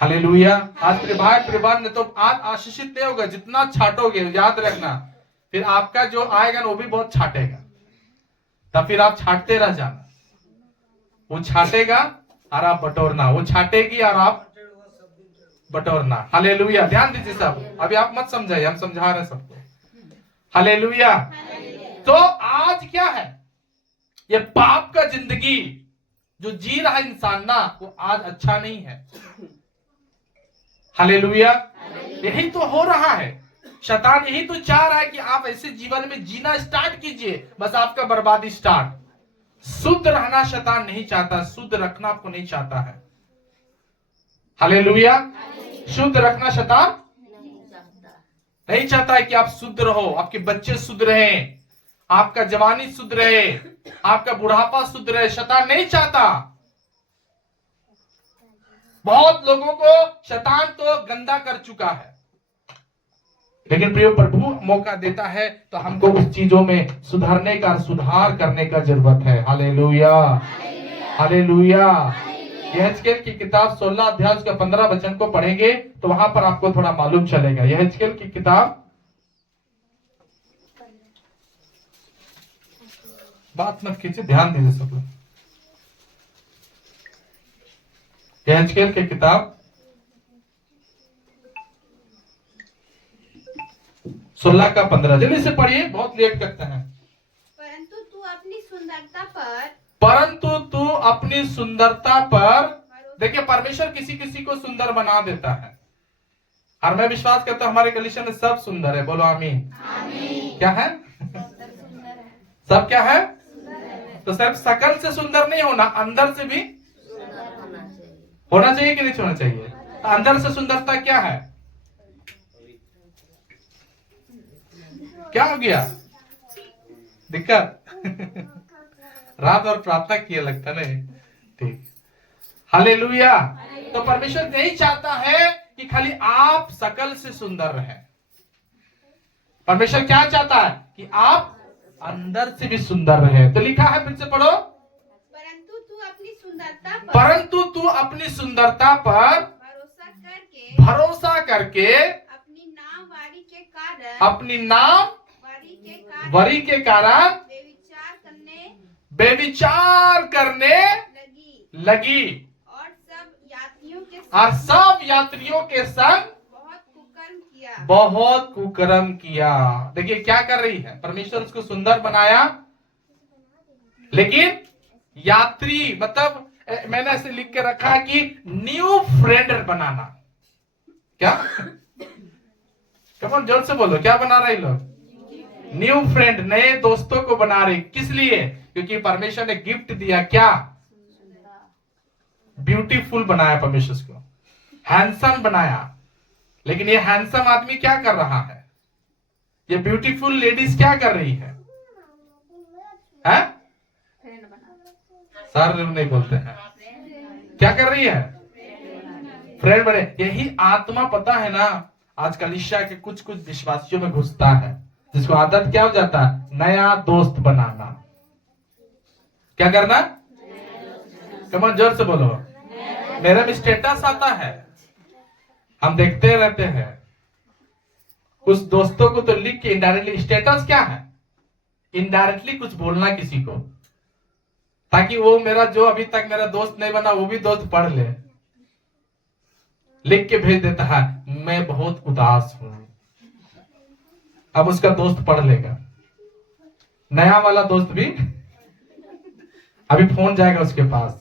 हालेलुया। आज परिवार ने तो आज आशीषित नहीं होगा। जितना छाटोगे, याद रखना, फिर आपका जो आएगा ना वो भी बहुत छाटेगा। तब फिर आप छाटते रह जाना। वो छाटेगा और आप बटोरना, वो छाटेगी और आप बटोरना। हालेलुया। ध्यान दीजिए सब, अभी आप मत समझाइए, हम समझा रहे हैं सबको। हालेलुया। तो आज क्या है, ये पाप का जिंदगी जो जी रहा इंसान ना, वो आज अच्छा नहीं है। हालेलुया। यही तो हो रहा है। शैतान यही तो चाह रहा है कि आप ऐसे जीवन में जीना स्टार्ट कीजिए, बस आपका बर्बादी स्टार्ट। शुद्ध रहना शैतान नहीं चाहता, शुद्ध रखना आपको नहीं चाहता है। हालेलुया। शुद्ध रखना शैतान नहीं चाहता है कि आप शुद्ध रहो, आपके बच्चे शुद्ध रहें, आपका जवानी शुद्ध रहे, आपका बुढ़ापा शुद्ध रहे। शैतान नहीं चाहता। बहुत लोगों को शैतान तो गंदा कर चुका है, लेकिन प्रिय प्रभु मौका देता है तो हमको उस चीजों में सुधारने का, सुधार करने का जरूरत है। हालेलुया। हालेलुया। यहेजकेल की किताब 16 अध्याय का 15 वचन को पढ़ेंगे तो वहां पर आपको थोड़ा मालूम चलेगा। यहेजकेल की किताब, बात मत कीजिए, ध्यान दीजिए सब लोग। यहेजकेल की किताब 16 का 15, जल्दी से पढ़िए, बहुत लेट करते हैं। परंतु तू अपनी सुंदरता पर देखिए, परमेश्वर किसी किसी को सुंदर बना देता है। और मैं विश्वास करता हूं हमारे कलीसिया में सब सुंदर है। बोलो आमीन। क्या है? सब क्या है? तो सिर्फ शकल से सुंदर नहीं होना, अंदर से भी होना चाहिए कि नहीं होना चाहिए? तो अंदर से सुंदरता क्या है? क्या हो गया? दिक्कत? रात और प्रार्थना किया लगता नहीं। ठीक। हालेलुया। तो परमेश्वर नहीं चाहता है कि खाली आप शकल से सुंदर रहें। परमेश्वर क्या चाहता है? कि आप अंदर से भी सुंदर रहे। तो लिखा है, फिर से पढ़ो। परंतु तू अपनी सुंदरता पर भरोसा करके अपनी नाम वरी के कारण बेविचार करने लगी और सब यात्रियों के संग बहुत कुकर्म किया। देखिए क्या कर रही है, परमेश्वर उसको सुंदर बनाया, लेकिन यात्री मतलब मैंने ऐसे लिख के रखा कि न्यू फ्रेंड बनाना। क्या? कौन जोर से बोलो, क्या बना रहे लोग? न्यू फ्रेंड, नए दोस्तों को बना रही। किस लिए? क्योंकि परमेश्वर ने गिफ्ट दिया, क्या? ब्यूटीफुल बनाया, परमेश्वर को हैंडसम बनाया। लेकिन ये हैंडसम आदमी क्या कर रहा है? ये ब्यूटीफुल लेडीज क्या कर रही है? सारे लोग नहीं बोलते हैं। क्या कर रही है? फ्रेंड बने। यही आत्मा पता है ना, आज कलीसिया के कुछ कुछ विश्वासियों में घुसता है, जिसको आदत क्या हो जाता है? नया दोस्त बनाना। क्या करना? कमान जोर से बोलो। मेरा भी स्टेटस आता है, हम देखते रहते हैं। कुछ दोस्तों को तो लिख के इनडायरेक्टली, स्टेटस क्या है? इनडायरेक्टली कुछ बोलना किसी को, ताकि वो मेरा जो अभी तक मेरा दोस्त नहीं बना वो भी दोस्त पढ़ ले। लिख के भेज देता है, मैं बहुत उदास हूं। अब उसका दोस्त पढ़ लेगा, नया वाला दोस्त भी अभी फोन जाएगा उसके पास।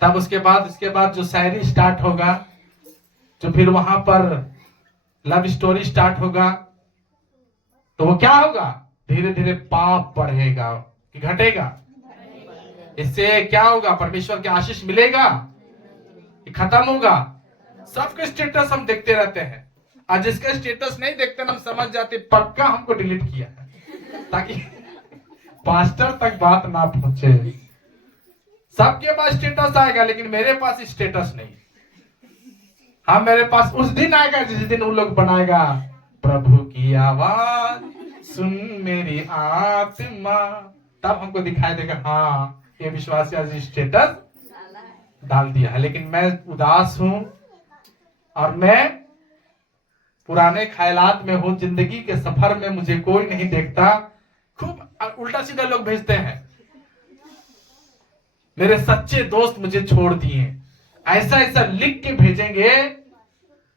तब उसके बाद जो शायरी स्टार्ट होगा, जो फिर वहां पर लव स्टोरी स्टार्ट होगा, तो वो क्या होगा? धीरे धीरे पाप बढ़ेगा कि घटेगा? इससे क्या होगा? परमेश्वर की आशीष मिलेगा कि खत्म होगा? सबके स्टेटस हम देखते रहते हैं, और जिसका स्टेटस नहीं देखते हम समझ जाते पक्का हमको डिलीट किया है, ताकि पास्टर तक बात ना पहुंचे। सबके पास स्टेटस आएगा, लेकिन मेरे पास स्टेटस नहीं। हाँ, मेरे पास उस दिन आएगा जिस दिन उन लोग बनाएगा, प्रभु की आवाज सुन मेरी आत्मा, तब हमको दिखाई देगा हाँ ये विश्वासी आज स्टेटस डाल दिया है। लेकिन मैं उदास हूं और मैं पुराने ख्यालात में हूं, जिंदगी के सफर में मुझे कोई नहीं देखता। खूब उल्टा सीधा लोग भेजते हैं, मेरे सच्चे दोस्त मुझे छोड़ दिए, ऐसा ऐसा लिख के भेजेंगे।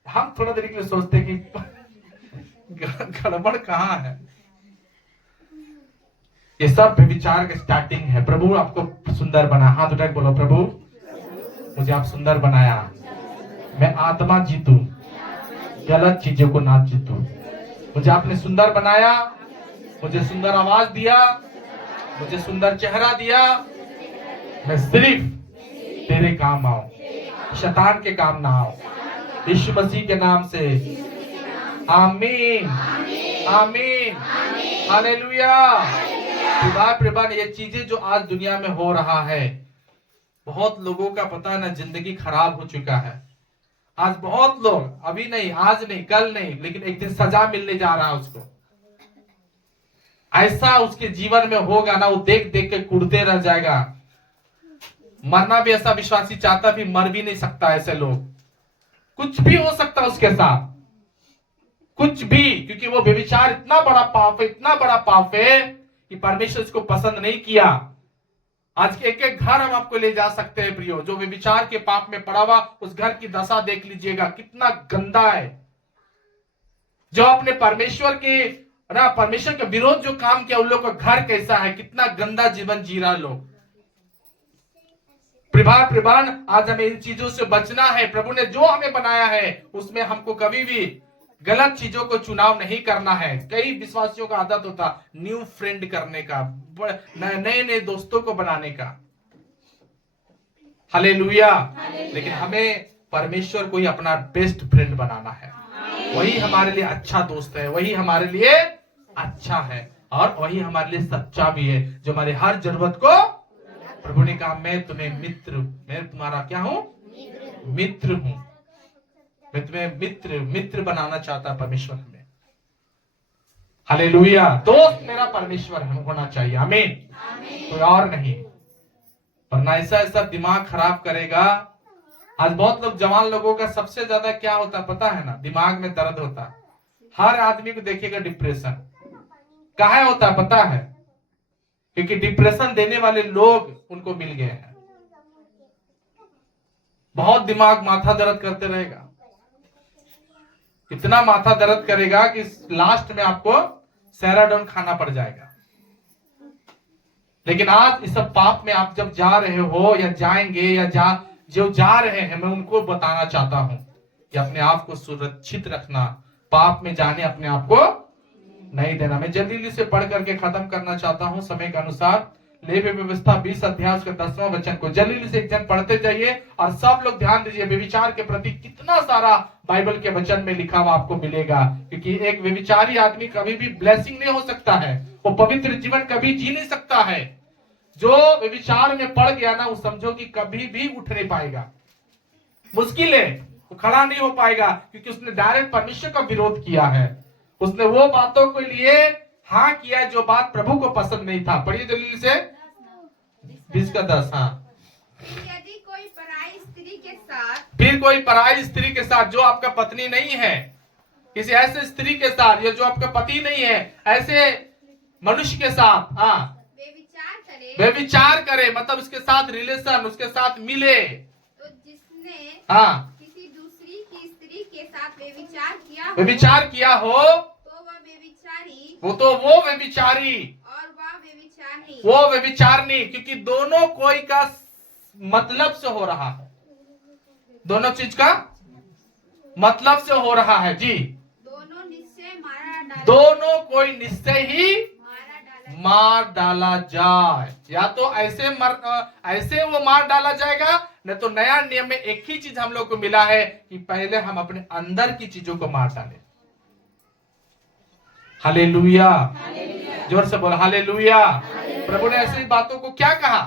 हम थोड़ा देर के लिए सोचते कि गड़बड़ कहां है। ये सब व्यभिचार का स्टार्टिंग है। प्रभु आपको सुंदर बना, हाथ उठा के बोलो, प्रभु मुझे आप सुंदर बनाया, मैं आत्मा जीतू, गलत चीजों को ना जीतू। मुझे आपने सुंदर बनाया, मुझे सुंदर आवाज दिया, मुझे सुंदर चेहरा दिया। मैं सिर्फ तेरे काम आऊं, शैतान के काम ना आओ। यीशु मसीह के नाम से आमीन, आमीन, हालेलुया। प्रियवान, ये चीजें जो आज दुनिया में हो रहा है, बहुत लोगों का पता है ना, जिंदगी खराब हो चुका है। आज बहुत लोग, अभी नहीं, आज नहीं, कल नहीं, लेकिन एक दिन सजा मिलने जा रहा है उसको। ऐसा उसके जीवन में होगा ना, वो देख देख के कुड़ते रह जाएगा। मरना भी ऐसा विश्वासी चाहता भी मर भी नहीं सकता। ऐसे लोग, कुछ भी हो सकता है उसके साथ, कुछ भी, क्योंकि वो व्यभिचार इतना बड़ा पाप है, इतना बड़ा पाप है कि परमेश्वर इसको पसंद नहीं किया। आज के एक एक घर हम आपको ले जा सकते हैं प्रियो, जो व्यभिचार के पाप में पड़ा हुआ, उस घर की दशा देख लीजिएगा कितना गंदा है। जो अपने परमेश्वर के ना, परमेश्वर के विरोध जो काम किया, उन लोग का घर कैसा है, कितना गंदा जीवन जी रहा लोग। प्रियवान, आज हमें इन चीजों से बचना है। प्रभु ने जो हमें बनाया है उसमें हमको कभी भी गलत चीजों को चुनाव नहीं करना है। कई विश्वासियों का आदत होता न्यू फ्रेंड करने का, नए नए दोस्तों को बनाने का। हालेलुया। लेकिन हमें परमेश्वर को ही अपना बेस्ट फ्रेंड बनाना है। वही हमारे लिए अच्छा दोस्त है, वही हमारे लिए अच्छा है, और वही हमारे लिए सच्चा भी है, जो हमारे हर जरूरत को। प्रभु ने कहा, मैं तुम्हें मित्र, मैं तुम्हारा क्या हूं? मित्र हूं। मैं तुम्हें मित्र बनाना चाहता है परमेश्वर हमें। हालेलुया। दोस्त मेरा परमेश्वर होना चाहिए। आमीन, कोई और नहीं। वरना ऐसा दिमाग खराब करेगा। आज बहुत लोग, जवान लोगों का सबसे ज्यादा क्या होता पता है ना? दिमाग में दर्द होता। हर आदमी को देखिएगा डिप्रेशन काहे होता पता है? क्योंकि डिप्रेशन देने वाले लोग उनको मिल गए हैं। बहुत दिमाग माथा दर्द करते रहेगा, इतना माथा दर्द करेगा कि लास्ट में आपको सेराडोन खाना पड़ जाएगा। लेकिन आज इस सब पाप में आप जब जा रहे हो या जाएंगे, या जो जा रहे हैं, मैं उनको बताना चाहता हूं कि अपने आप को सुरक्षित रखना, पाप में जाने अपने आप को नहीं देना। मैं जल्दी से पढ़ करके खत्म करना चाहता हूं समय के अनुसार। लेवी व्यवस्था 20 अध्याय के 10वां वचन को जल्दी से एक जन पढ़ते जाइए, और सब लोग ध्यान दीजिए। व्यभिचार के प्रति कितना सारा बाइबल के वचन में लिखा हुआ आपको मिलेगा, क्योंकि एक व्यभिचारी आदमी कभी भी ब्लेसिंग नहीं हो सकता है, वो पवित्र जीवन कभी जी नहीं सकता है। जो व्यभिचार में पड़ गया ना, वो समझो कि कभी भी उठ नहीं पाएगा, मुश्किल है, वो खड़ा नहीं हो पाएगा, क्योंकि उसने डायरेक्ट परमेश्वर का विरोध किया है। उसने वो बातों के लिए हाँ किया जो बात प्रभु को पसंद नहीं था। पढ़िए जल्दी से 20 का 10। हाँ, यदि कोई पराई स्त्री के साथ, फिर कोई पराई स्त्री के साथ, जो आपका पत्नी नहीं है, किसी ऐसे स्त्री के साथ, या जो आपका पति नहीं है, ऐसे मनुष्य के साथ व्यभिचार करे, मतलब उसके साथ रिलेशन, उसके साथ मिले, तो जिसने हाँ, किसी दूसरी की स्त्री के साथ व्यभिचार किया हो, तो वह व्यभिचारी, वो व्यभिचारी और वह वो व्यभिचारनी, क्योंकि दोनों कोई का मतलब से हो रहा है, दोनों चीज का मतलब से हो रहा है जी। दोनों कोई निश्चय ही मार डाला जाए, या तो ऐसे वो मार डाला जाएगा, न तो नया नियम में एक ही चीज हम लोग को मिला है कि पहले हम अपने अंदर की चीजों को मार डालें। हालेलुया, जोर से बोला हालेलुया। प्रभु ने ऐसी बातों को क्या कहा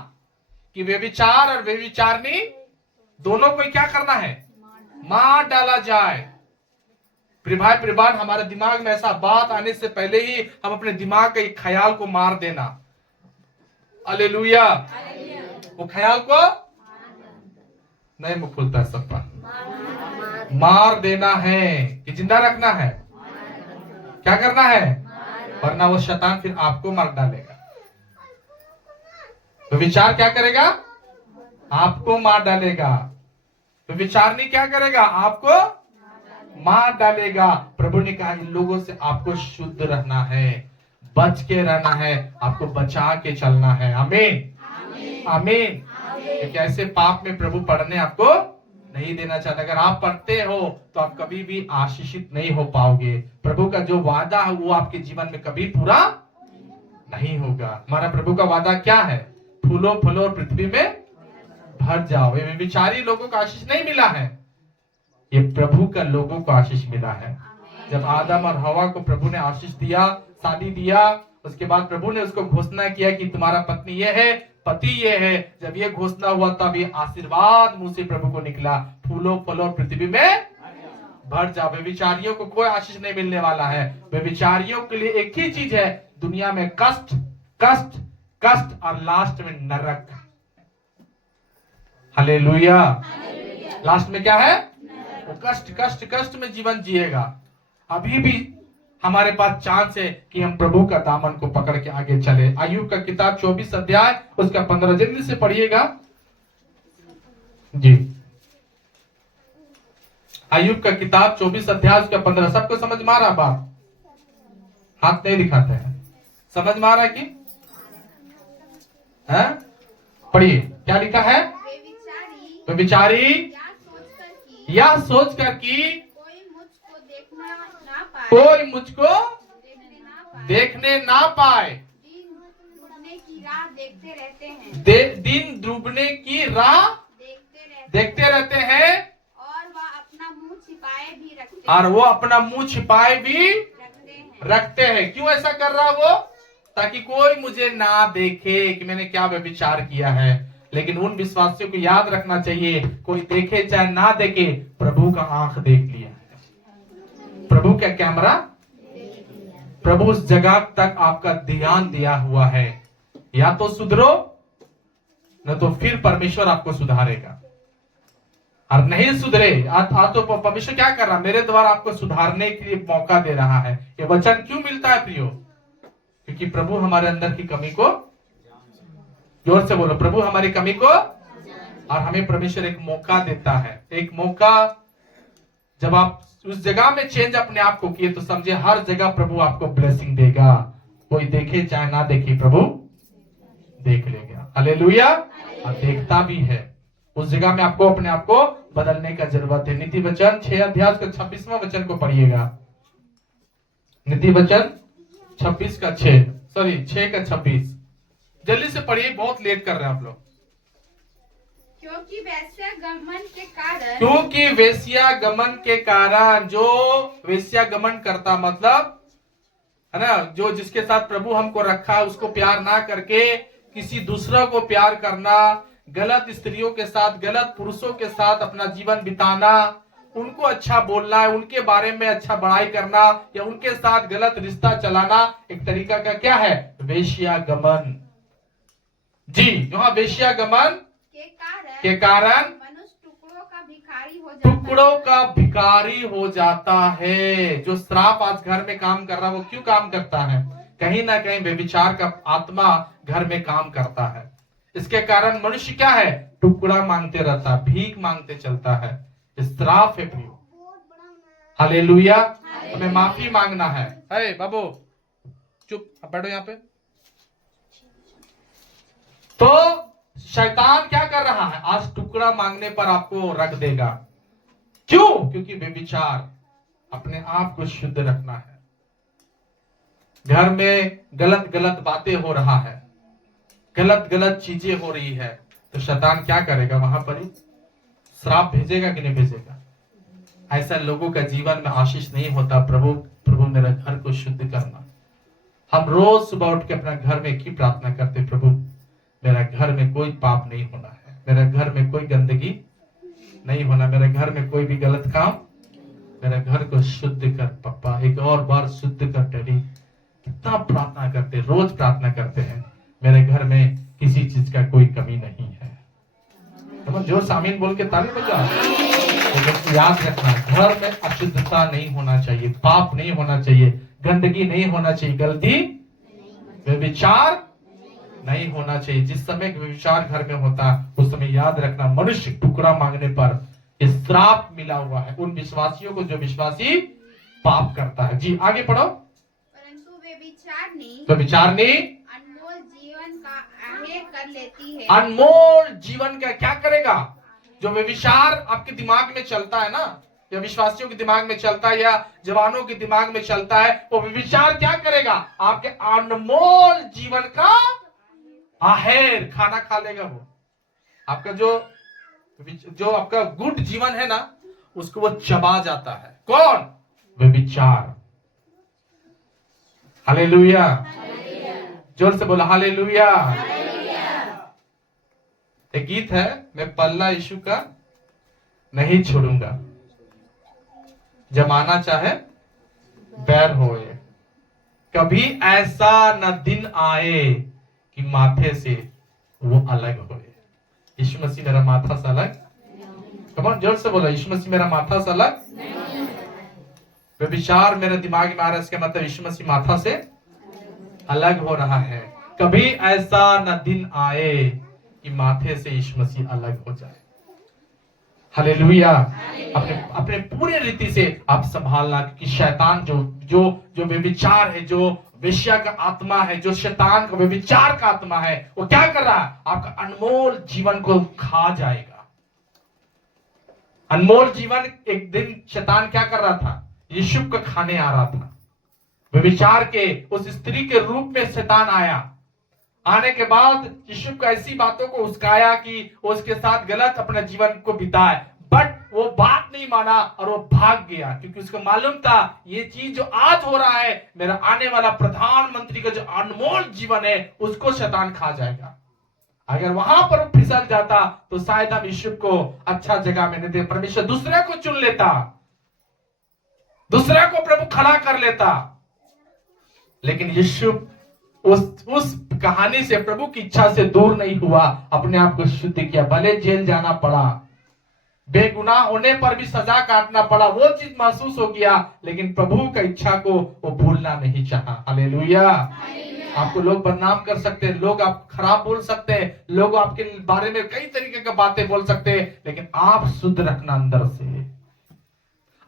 कि व्यभिचार और व्यभिचारनी दोनों को क्या करना है, मार डाला जाए। भाई प्रियवान, हमारे दिमाग में ऐसा बात आने से पहले ही हम अपने दिमाग के ख्याल को मार देना। हालेलुया, वो ख्याल को नहीं मुख खुलता है सब पर, मार देना है कि जिंदा रखना है, क्या करना है, वरना वो शैतान फिर आपको मार डालेगा। तो विचार क्या करेगा, आपको मार डालेगा। तो विचारनी क्या करेगा, आपको मार डालेगा। प्रभु ने कहा इन लोगों से आपको शुद्ध रहना है, बच के रहना है, आपको बचा के चलना है। आमीन, आमीन। एक ऐसे पाप में प्रभु पढ़ने आपको नहीं देना चाहता। अगर आप पढ़ते हो तो आप कभी भी आशीषित नहीं हो पाओगे। प्रभु का जो वादा है वो आपके जीवन में कभी पूरा नहीं होगा। हमारा प्रभु का वादा क्या है, फूलो फलो और पृथ्वी में भर जाओ। ये विचारी लोगों को आशीष नहीं मिला है, ये प्रभु का लोगों को आशीष मिला है। जब आदम और हवा को प्रभु ने आशीष दिया, शादी दिया, उसके बाद प्रभु ने उसको घोषणा किया कि तुम्हारा पत्नी ये है, पति ये है। जब ये घोषणा हुआ तब ये आशीर्वाद मुंह से प्रभु को निकला, फूलो फलो और पृथ्वी में भर जाओ। व्यभिचारियों को कोई आशीष नहीं मिलने वाला है। व्यभिचारियों के लिए एक ही चीज है दुनिया में, कष्ट कष्ट कष्ट और लास्ट में नरक। हालेलुया। लास्ट में क्या है, वो कष्ट कष्ट कष्ट में जीवन जिएगा। अभी भी हमारे पास चांस है कि हम प्रभु का दामन को पकड़ के आगे चले। अय्यूब का किताब 24 अध्याय उसका 15 जल्दी से पढ़िएगा जी। अय्यूब का किताब 24 अध्याय उसका 15। सबको समझ में आ रहा बात? हाथ नहीं दिखाते हैं, समझ में आ रहा है कि है? पढ़िए क्या लिखा है, व्यभिचारी या सोच कर कि कोई मुझको देखने ना पाए, दिन डूबने की राह देखते रहते हैं, और वो अपना मुंह छिपाए भी रखते हैं। क्यों ऐसा कर रहा वो? ताकि कोई मुझे ना देखे कि मैंने क्या व्यभिचार किया है। लेकिन उन विश्वासियों को याद रखना चाहिए, कोई देखे चाहे ना देखे, प्रभु का आंख देख लिया है, प्रभु का कैमरा, प्रभु उस जगह तक आपका ध्यान दिया हुआ है। या तो सुधरो, न तो फिर परमेश्वर आपको सुधारेगा। और नहीं सुधरे तो परमेश्वर क्या कर रहा है, मेरे द्वारा आपको सुधारने के लिए मौका दे रहा है। ये वचन क्यों मिलता है प्रियो? क्योंकि प्रभु हमारे अंदर की कमी को, जोर से बोलो, प्रभु हमारी कमी को, और हमें परमेश्वर एक मौका देता है। एक मौका, जब आप उस जगह में चेंज अपने आप को किए तो समझे हर जगह प्रभु आपको ब्लेसिंग देगा। कोई देखे चाहे ना देखे, प्रभु देख लेगा। हालेलुया। और देखता भी है। उस जगह में आपको अपने आप को बदलने का जरूरत है। नीति वचन 6 अध्याय का 26वां वचन को पढ़िएगा। नीति वचन 26 का 6 का 26। जल्दी से पढ़िए, बहुत लेट कर रहे हैं आप लोग। क्योंकि वेश्यागमन के कारण, जो वेश्यागमन करता मतलब है ना, जो जिसके साथ प्रभु हमको रखा उसको प्यार ना करके किसी दूसरों को प्यार करना, गलत स्त्रियों के साथ, गलत पुरुषों के साथ अपना जीवन बिताना, उनको अच्छा बोलना है, उनके बारे में अच्छा बड़ाई करना या उनके साथ गलत रिश्ता चलाना एक तरीका का क्या है? वेश्यागमन। जी, यहाँ वेश्यागमन के कारण मनुष्य टुकड़ों का भिखारी हो जाता टुकड़ों का भिखारी हो जाता है। जो श्राप आज घर में काम कर रहा है, वो क्यों काम करता है? कहीं ना कहीं व्यभिचार का आत्मा घर में काम करता है। इसके कारण मनुष्य क्या है? टुकड़ा मांगते रहता है, भीख मांगते चलता है। श्राप है प्रियो। हालेलुया। हमें माफी मांगना है। हे बाबू चुप, अब बैठो यहाँ पे। तो शैतान क्या कर रहा है? आज टुकड़ा मांगने पर आपको रख देगा। क्यों? क्योंकि व्यभिचार, अपने आप को शुद्ध रखना है। घर में गलत गलत बातें हो रहा है, गलत गलत चीजें हो रही है, तो शैतान क्या करेगा? वहां पर ही श्राप भेजेगा कि नहीं भेजेगा? ऐसा लोगों का जीवन में आशीष नहीं होता। प्रभु प्रभु मेरा घर को शुद्ध करना। हम रोज सुबह उठ के अपना घर में की प्रार्थना करते, प्रभु मेरा घर में कोई पाप नहीं होना है, मेरे घर में कोई गंदगी नहीं होना, मेरे घर में कोई भी गलत काम, मेरे घर को शुद्ध कर पप्पा, एक और बार शुद्ध कर डैडी। कितना प्रार्थना करते, रोज प्रार्थना करते हैं, मेरे घर में किसी चीज का कोई कमी नहीं है। तो जो सामीन बोल के ताली बजा। तो याद रखना, घर में अशुद्धता नहीं होना चाहिए, पाप नहीं होना चाहिए, गंदगी नहीं होना चाहिए, गलती व्यभिचार नहीं होना चाहिए। जिस समय व्यभिचार घर में होता उस समय याद रखना, मनुष्य टुकड़ा मांगने पर श्राप मिला हुआ है उन विश्वासियों को जो विश्वासी पाप करता है। जी आगे पढ़ो। परंतु व्यभिचारिणी अनमोल जीवन का आहेर कर लेती है। अनमोल जीवन का क्या करेगा? जो व्यभिचार आपके दिमाग में चलता है ना, या विश्वासियों के दिमाग में चलता है या जवानों के दिमाग में चलता है, वो व्यभिचार क्या करेगा? आपके अनमोल जीवन का आहेर, खाना खा लेगा। वो आपका जो आपका गुड जीवन है ना, उसको वो चबा जाता है। कौन? व्यभिचार। हालेलुया। जोर से बोला हालेलुया। एक गीत है, मैं पल्ला यीशु का नहीं छोड़ूंगा, जमाना चाहे बैर होए, कभी ऐसा न दिन आए कि माथे से वो अलग होए। यीशु मसीह मेरा माथा से अलग। कौन जोर से बोला, यीशु मसीह मेरा माथा से अलग। व्यभिचार मेरे दिमाग में आ रहा है, इसका मतलब यीशु मसीह माथा से अलग हो रहा है। कभी ऐसा न दिन आए कि माथे से यीशु मसीह अलग हो जाए। हालेलुया। अपने पूरे रीति से आप संभालना, क्योंकि शैतान जो व्यभिचार है, जो वेश्या का आत्मा है, जो शैतान का व्यभिचार का आत्मा है, वो क्या कर रहा है? आपका अनमोल जीवन को खा जाएगा। अनमोल जीवन एक दिन शैतान क्या कर रहा था? यीशु को खाने आ रहा था। व्यभिचार के उस स्त्री के रूप में शैतान आया। आने के बाद यीशु को ऐसी बातों को उस्काया कि उसके साथ गलत अपना जीवन को बिताए, बट वो बात नहीं माना और वो भाग गया, क्योंकि उसको मालूम था ये चीज जो आज हो रहा है, मेरा आने वाला प्रधानमंत्री का जो अनमोल जीवन है, उसको शैतान खा जाएगा। अगर वहां पर फिसल जाता तो शायद हम यीशु को अच्छा जगह में नहीं दे, परमेश्वर दूसरे को चुन लेता, दूसरे को प्रभु खड़ा कर लेता। लेकिन यीशु उस कहानी से, प्रभु की इच्छा से दूर नहीं हुआ, अपने आप को शुद्ध किया। भले जेल जाना पड़ा, बेगुनाह होने पर भी सजा काटना पड़ा, वो चीज महसूस हो गया, लेकिन प्रभु का इच्छा को वो भूलना नहीं चाहा। हालेलुया। आपको लोग बदनाम कर सकते हैं, लोग आप खराब बोल सकते हैं, लोग आपके बारे में कई तरीके की बातें बोल सकते हैं, लेकिन आप शुद्ध रखना अंदर से,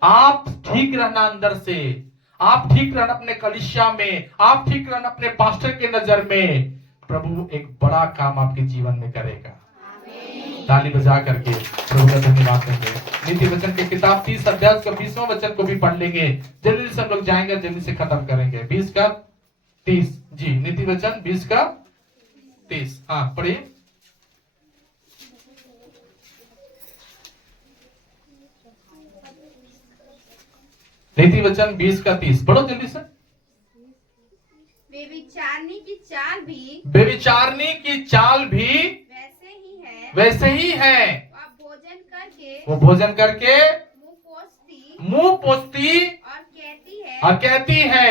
आप ठीक रहना अंदर से, आप ठीक रहना अपने कलीसिया में, आप ठीक रहना अपने पास्टर के नजर में। प्रभु एक बड़ा काम आपके जीवन में करेगा। ताली बजा करके प्रभु का धन्यवाद करेंगे। नीति वचन के किताब 30 अध्याय का 20वां वचन को भी पढ़ लेंगे। जल्दी से हम लोग जाएंगे, जल्दी से खत्म करेंगे। 20 का 30 जी, नीति वचन 20 का 30। हाँ पढ़िए। नीति वचन 20 का 30 पढ़ो जल्दी से। व्यभिचारिणी की चाल भी व्यभिचारिणी की चाल भी वैसे ही है। वो भोजन करके मुंह पोंछती और कहती है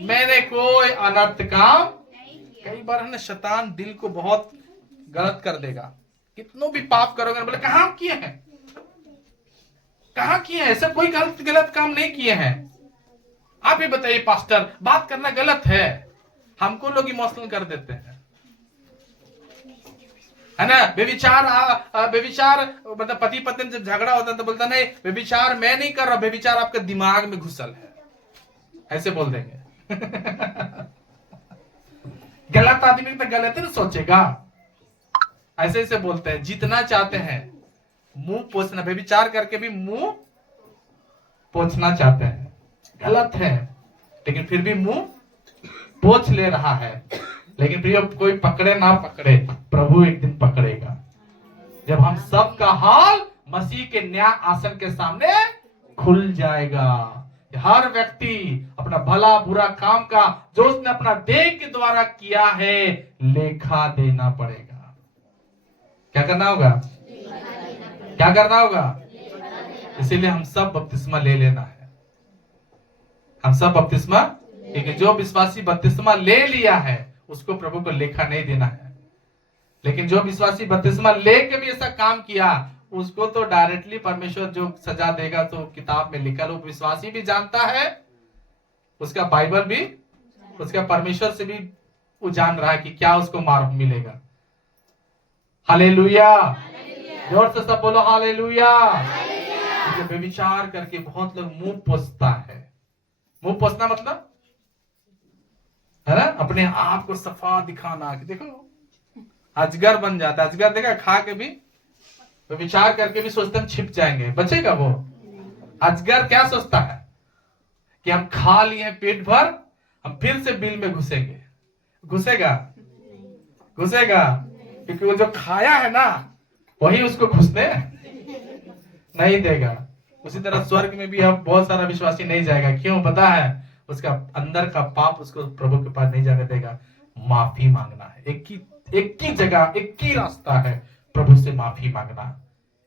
मैंने कोई अनर्थ काम कई बार है ना, शैतान दिल को बहुत गलत कर देगा। कितनों भी पाप करोगे बोले कहाँ किए हैं, कहाँ किए हैं, ऐसा कोई गलत काम नहीं किए हैं। आप ही बताइए पास्टर, बात करना गलत है, हमको लोग इमोशनल कर देते हैं, है ना। व्यभिचार मतलब पति पत्नी जब झगड़ा होता है तो बोलता नहीं व्यभिचार मैं नहीं कर रहा, व्यभिचार आपके दिमाग में घुसल है, ऐसे बोल देंगे। गलत आदमी तो गलत ही सोचेगा, ऐसे ऐसे बोलते हैं। जीतना चाहते हैं, मुंह पोंछना, व्यभिचार करके भी मुंह पोंछना चाहते हैं, गलत है, लेकिन फिर भी मुंह पोंछ ले रहा है। लेकिन फिर कोई पकड़े ना पकड़े, प्रभु एक दिन पकड़ेगा, जब हम सब का हाल मसीह के न्याय आसन के सामने खुल जाएगा। हर व्यक्ति अपना भला बुरा काम का जो उसने अपना देह के द्वारा किया है लेखा देना पड़ेगा। क्या करना होगा, क्या करना होगा? इसीलिए हम सब बपतिस्मा ले लेना है, हम सब बपतिस्मा, क्योंकि जो विश्वासी बपतिस्मा ले लिया है उसको प्रभु को लेखा नहीं देना है। लेकिन जो विश्वासी बपतिस्मा लेके भी ऐसा काम किया उसको तो डायरेक्टली परमेश्वर जो सजा देगा, तो किताब में लिखा, वो विश्वासी भी जानता है, उसका बाइबल भी, उसका परमेश्वर से भी वो जान रहा है कि क्या उसको मार्ग मिलेगा। हालेलुया, जोर से सब बोलो हालेलुया। व्यभिचार करके बहुत लोग मुंह पोंछता है। मुंह पोंछना मतलब है ना, अपने आप को सफा दिखाना कि देखो, अजगर बन जाता है। अजगर देखा, खा के भी व्यभिचार करके भी सोचते हम छिप जाएंगे, बचेगा वो। अजगर क्या सोचता है कि हम खा लिए पेट भर, हम फिर से बिल में घुसेंगे। घुसेगा? घुसेगा? क्योंकि वो जो खाया है ना वही उसको घुसने नहीं देगा। उसी तरह स्वर्ग में भी अब बहुत सारा विश्वासी नहीं जाएगा। क्यों पता है? उसका अंदर का पाप उसको प्रभु के पास नहीं जाने देगा। माफी मांगना है, एक ही जगह, एक ही रास्ता है, प्रभु से माफी मांगना।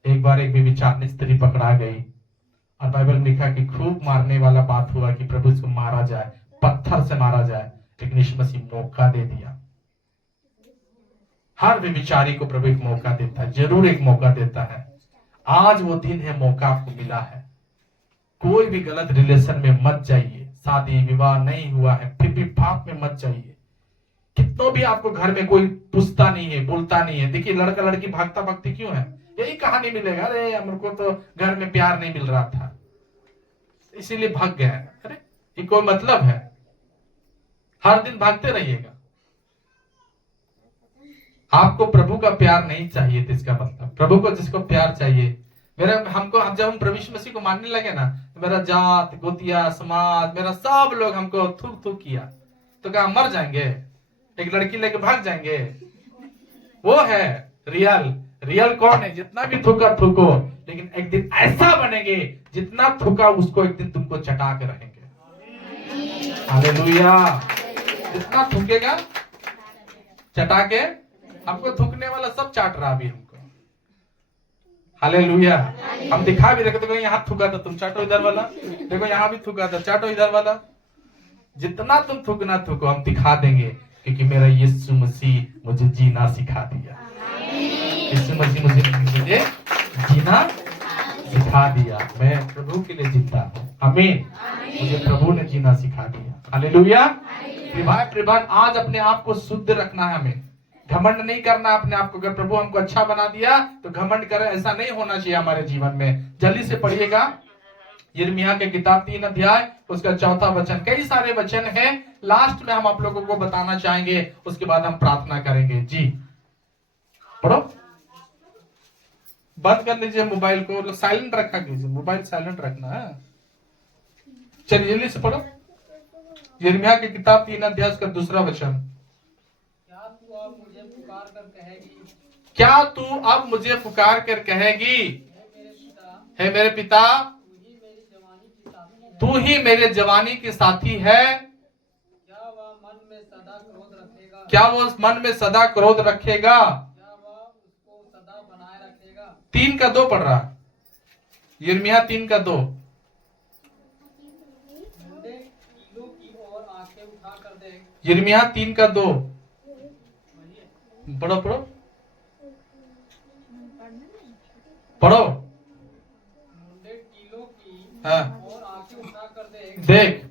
एक बार एक व्यभिचारिणी स्त्री पकड़ा गई और बाइबल में लिखा कि खूब मारने वाला बात हुआ कि प्रभु इसको मारा जाए, पत्थर से मारा जाए, लेकिन यीशु मसीह मौका दे दिया। हर व्यभिचारी को प्रभु एक मौका देता है, जरूर एक मौका देता है। आज वो दिन है, मौका आपको मिला है। कोई भी गलत रिलेशन में मत जाइए। शादी विवाह नहीं हुआ है फिर भी पाप में मत जाइए। कितनों भी आपको घर में कोई पूछता नहीं है, बोलता नहीं है। देखिए लड़का लड़की भागता भागती क्यों है? यही कहानी मिलेगा, अरे हमको तो घर में प्यार नहीं मिल रहा था इसीलिए भाग गया। अरे ये कोई मतलब है? हर दिन भागते रहिएगा? आपको प्रभु का प्यार नहीं चाहिए तो इसका मतलब प्रभु को जिसको प्यार चाहिए, जब हम प्रभु यीशु मसीह को मानने लगे ना, तो मेरा जात गोतिया समाज, मेरा सब लोग हमको थूक थूक किया, तो क्या हम मर जाएंगे? एक लड़की लेके भाग जाएंगे? वो है रियल कौन है? जितना भी थूका थूको, लेकिन एक दिन ऐसा बनेंगे जितना थूका उसको एक दिन तुमको चटा के रहेंगे। हालेलुया। जितना थूकेगा चटा के, हमको थूकने वाला सब चाट रहा अभी हमको। हालेलुया। हम दिखा भी रहे, देखो यहाँ थूका था, तुम चाटो इधर वाला, देखो यहाँ भी थूका था, चाटो इधर वाला। जितना तुम थूकना थूको, हम दिखा देंगे, क्योंकि मेरा यीशु मसीह मुझे जीना सिखा दिया। यीशु मसीह मुझे जीना सिखा दिया। मैं प्रभु के लिए जीता हूँ। आमीन। मुझे प्रभु ने जीना सिखा दिया। हालेलुया। भाई प्रिभान, आज अपने आप को शुद्ध रखना है, हमें घमंड नहीं करना अपने आप को। अगर प्रभु हमको अच्छा बना दिया तो घमंड करें, ऐसा नहीं होना चाहिए हमारे जीवन में। जल्दी से पढ़िएगा यिर्मयाह के किताब 3 अध्याय उसका 4था वचन। कई सारे वचन हैं, लास्ट में हम आप लोगों को बताना चाहेंगे, उसके बाद हम प्रार्थना करेंगे। जी पढ़ो। बंद कर लीजिए मोबाइल को, साइलेंट रखा कीजिए, मोबाइल साइलेंट रखना है। चलिए जल्दी से पढ़ो यिर्मयाह की किताब 3 अध्याय उसका 2 वचन। क्या तू अब मुझे पुकार कर कहेगी, हे मेरे पिता, तू ही मेरे जवानी की साथी है। क्या वो मन में सदा क्रोध रखेगा? 3:2 पढ़ रहा है, यिर्मयाह 3:2। यिर्मयाह 3:2 पढ़ो पढ़ो पढ़ो। हाँ देख,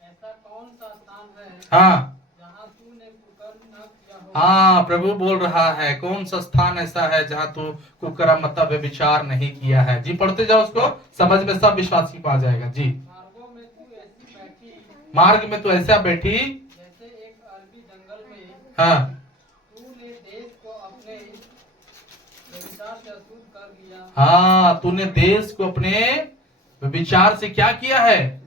ऐसा कौन सा स्थान है हाँ जहाँ तूने कुकर्म न किया हो? हाँ, प्रभु बोल रहा है कौन सा स्थान ऐसा है जहाँ तू कुकर्म मतलब विचार नहीं किया है। जी पढ़ते जाओ, उसको समझ में सब विश्वासी को आ जाएगा। जी, मार्गों में तू ऐसी बैठी, मार्ग में तू ऐसा बैठी जैसे एक अरबी जंगल में। हाँ, तूने देश को अपने व्यभिचार से अशुद्ध कर लिया। हाँ तूने देश को अपने विचार से क्या किया है?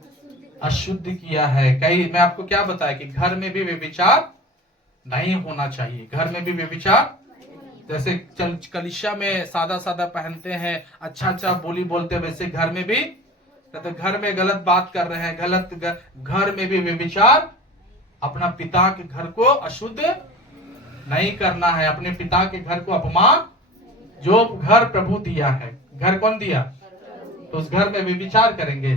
अशुद्ध किया है। कई मैं आपको क्या बताया कि घर में भी व्यभिचार नहीं होना चाहिए। घर में भी व्यभिचार, जैसे कलीसिया में सादा सादा पहनते हैं, अच्छा अच्छा बोली बोलते हैं, वैसे घर में भी तो घर में गलत बात कर रहे हैं, गलत घर में भी व्यभिचार। अपना पिता के घर को अशुद्ध नहीं करना है, अपने पिता के घर को अपमान। जो घर प्रभु दिया है, घर कौन दिया? तो उस घर में व्यभिचार करेंगे,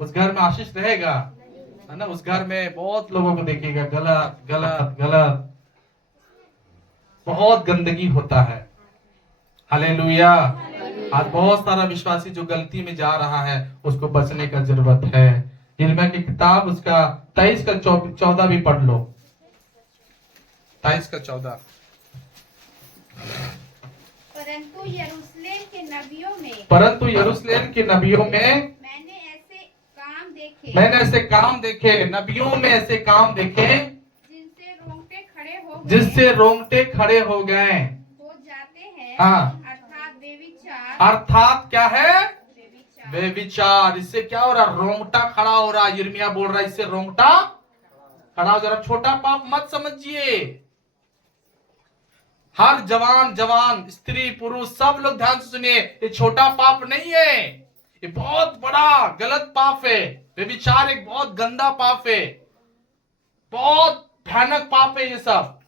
उस घर में आशीष रहेगा, है ना? उस घर में बहुत लोगों को देखिएगा गलत गलत गलत, बहुत गंदगी होता है। हालेलुया। आज बहुत सारा विश्वासी जो गलती में जा रहा है, उसको बचने का जरूरत है। यिर्मयाह की किताब उसका 23:14 भी पढ़ लो। 23:14। परंतु यरूशलेम के नबियों में मैंने ऐसे काम देखे, नबियों में ऐसे काम देखे जिससे रोंगटे खड़े हो गए हो जाते हैं। हाँ, अर्थात बेविचार, अर्थात क्या है? बेविचार। इससे क्या हो रहा? रोंगटा खड़ा हो रहा। यिर्मयाह बोल रहा है इससे रोंगटा खड़ा हो जा रहा। छोटा पाप मत समझिए। हर जवान स्त्री पुरुष सब लोग ध्यान से सुनिए, ये छोटा पाप नहीं है, ये बहुत बड़ा गलत पाप है। व्यभिचार एक बहुत गंदा पाप है, बहुत भयानक पाप है। ये सब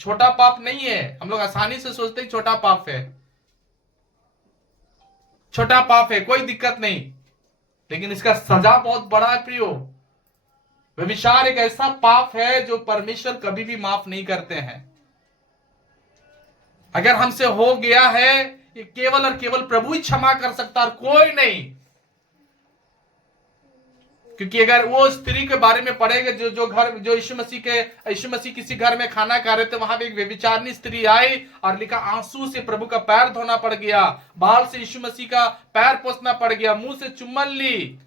छोटा पाप नहीं है। हम लोग आसानी से सोचते हैं छोटा पाप है, छोटा पाप है, कोई दिक्कत नहीं, लेकिन इसका सजा बहुत बड़ा है प्रियो। व्यभिचार एक ऐसा पाप है जो परमेश्वर कभी भी माफ नहीं करते हैं। अगर हमसे हो गया है, ये केवल और केवल प्रभु ही क्षमा कर सकता और कोई नहीं। क्योंकि अगर वो स्त्री के बारे में पढ़ेगा जो यीशु मसीह किसी घर में खाना खा रहे थे, वहां पे एक व्यभिचारिणी स्त्री आई और लिखा आंसू से प्रभु का पैर धोना पड़ गया, बाल से यीशु मसीह का पैर पोंछना पड़ गया, मुंह से चुम्बन ली।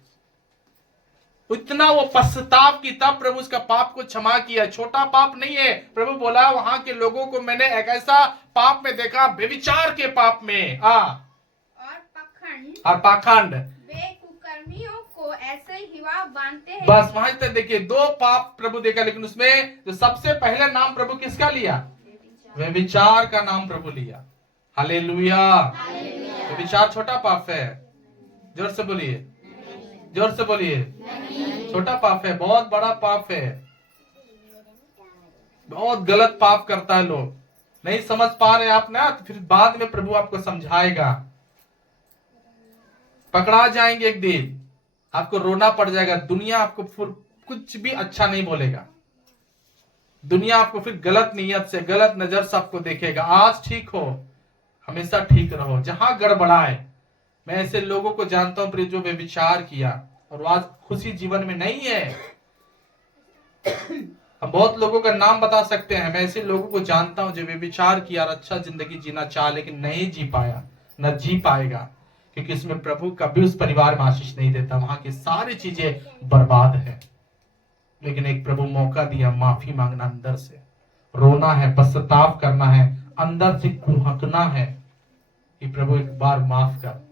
इतना वो पश्चाताप की, तब प्रभु उसका पाप को क्षमा किया। छोटा पाप नहीं है। प्रभु बोला वहां के लोगों को मैंने एक ऐसा पाप में देखा, व्यभिचार के पाप में। और पाखंड वे कुकर्मियों को ऐसे ही बांधते हैं। बस वहां तक देखिए, 2 पाप प्रभु देखा, लेकिन उसमें जो सबसे पहले नाम प्रभु किसका लिया? व्यभिचार का नाम प्रभु लिया। हालेलुया। व्यभिचार छोटा पाप है? जोर से बोलिए, जोर से बोलिए। छोटा पाप है, बहुत बड़ा पाप है, बहुत गलत पाप करता है लोग। नहीं समझ पा रहे आप ना, तो फिर बाद में प्रभु आपको समझाएगा। पकड़ा जाएंगे एक दिन, आपको रोना पड़ जाएगा। दुनिया आपको फिर कुछ भी अच्छा नहीं बोलेगा। दुनिया आपको फिर गलत नीयत से, गलत नजर से आपको देखेगा। आज ठीक हो, हमेशा ठीक रहो। जहां गड़बड़ाए, मैं ऐसे लोगों को जानता हूं जो व्यभिचार किया और आज खुशी जीवन में नहीं है। हम बहुत लोगों का नाम बता सकते हैं। मैं ऐसे लोगों को जानता हूं जो व्यभिचार किया और अच्छा जिंदगी जीना चाहा, लेकिन नहीं जी पाया, न जी पाएगा, क्योंकि इसमें प्रभु कभी उस परिवार में आशीष नहीं देता। वहां की सारी चीजें बर्बाद है। लेकिन एक प्रभु मौका दिया, माफी मांगना, अंदर से रोना है, पश्चाताप करना है, अंदर से कुहकना है कि प्रभु एक बार माफ कर।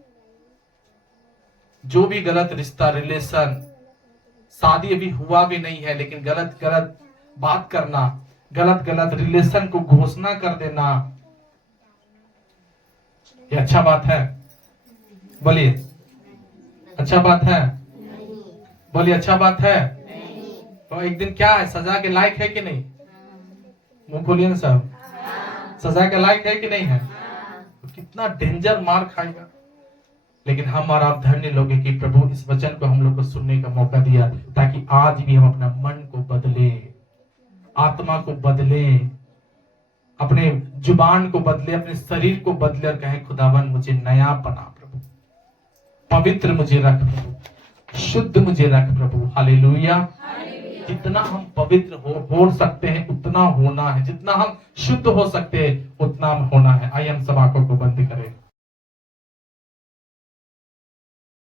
जो भी गलत रिश्ता, रिलेशन, शादी अभी हुआ भी नहीं है, लेकिन गलत गलत बात करना, गलत गलत रिलेशन को घोषणा कर देना, ये अच्छा बात है? बोलिए, अच्छा बात है? बोलिए, अच्छा बात है? तो एक दिन क्या है, सजा के लायक है कि नहीं? मुंह खोलिए ना साहब, सजा के लायक है कि नहीं है? तो कितना डेंजर मार खाएगा। लेकिन हम और आप धन्य लोग हैं कि प्रभु इस वचन को हम लोग को सुनने का मौका दिया, ताकि आज भी हम अपना मन को बदले, आत्मा को बदले, अपने जुबान को बदले, अपने शरीर को बदले और कहें खुदावन मुझे नया बना प्रभु, पवित्र मुझे रख प्रभु, शुद्ध मुझे रख प्रभु। हालेलुया। जितना हम पवित्र हो सकते हैं उतना होना है, जितना हम शुद्ध हो सकते हैं उतना होना है। आइए हम सब आंखों को बंद करें।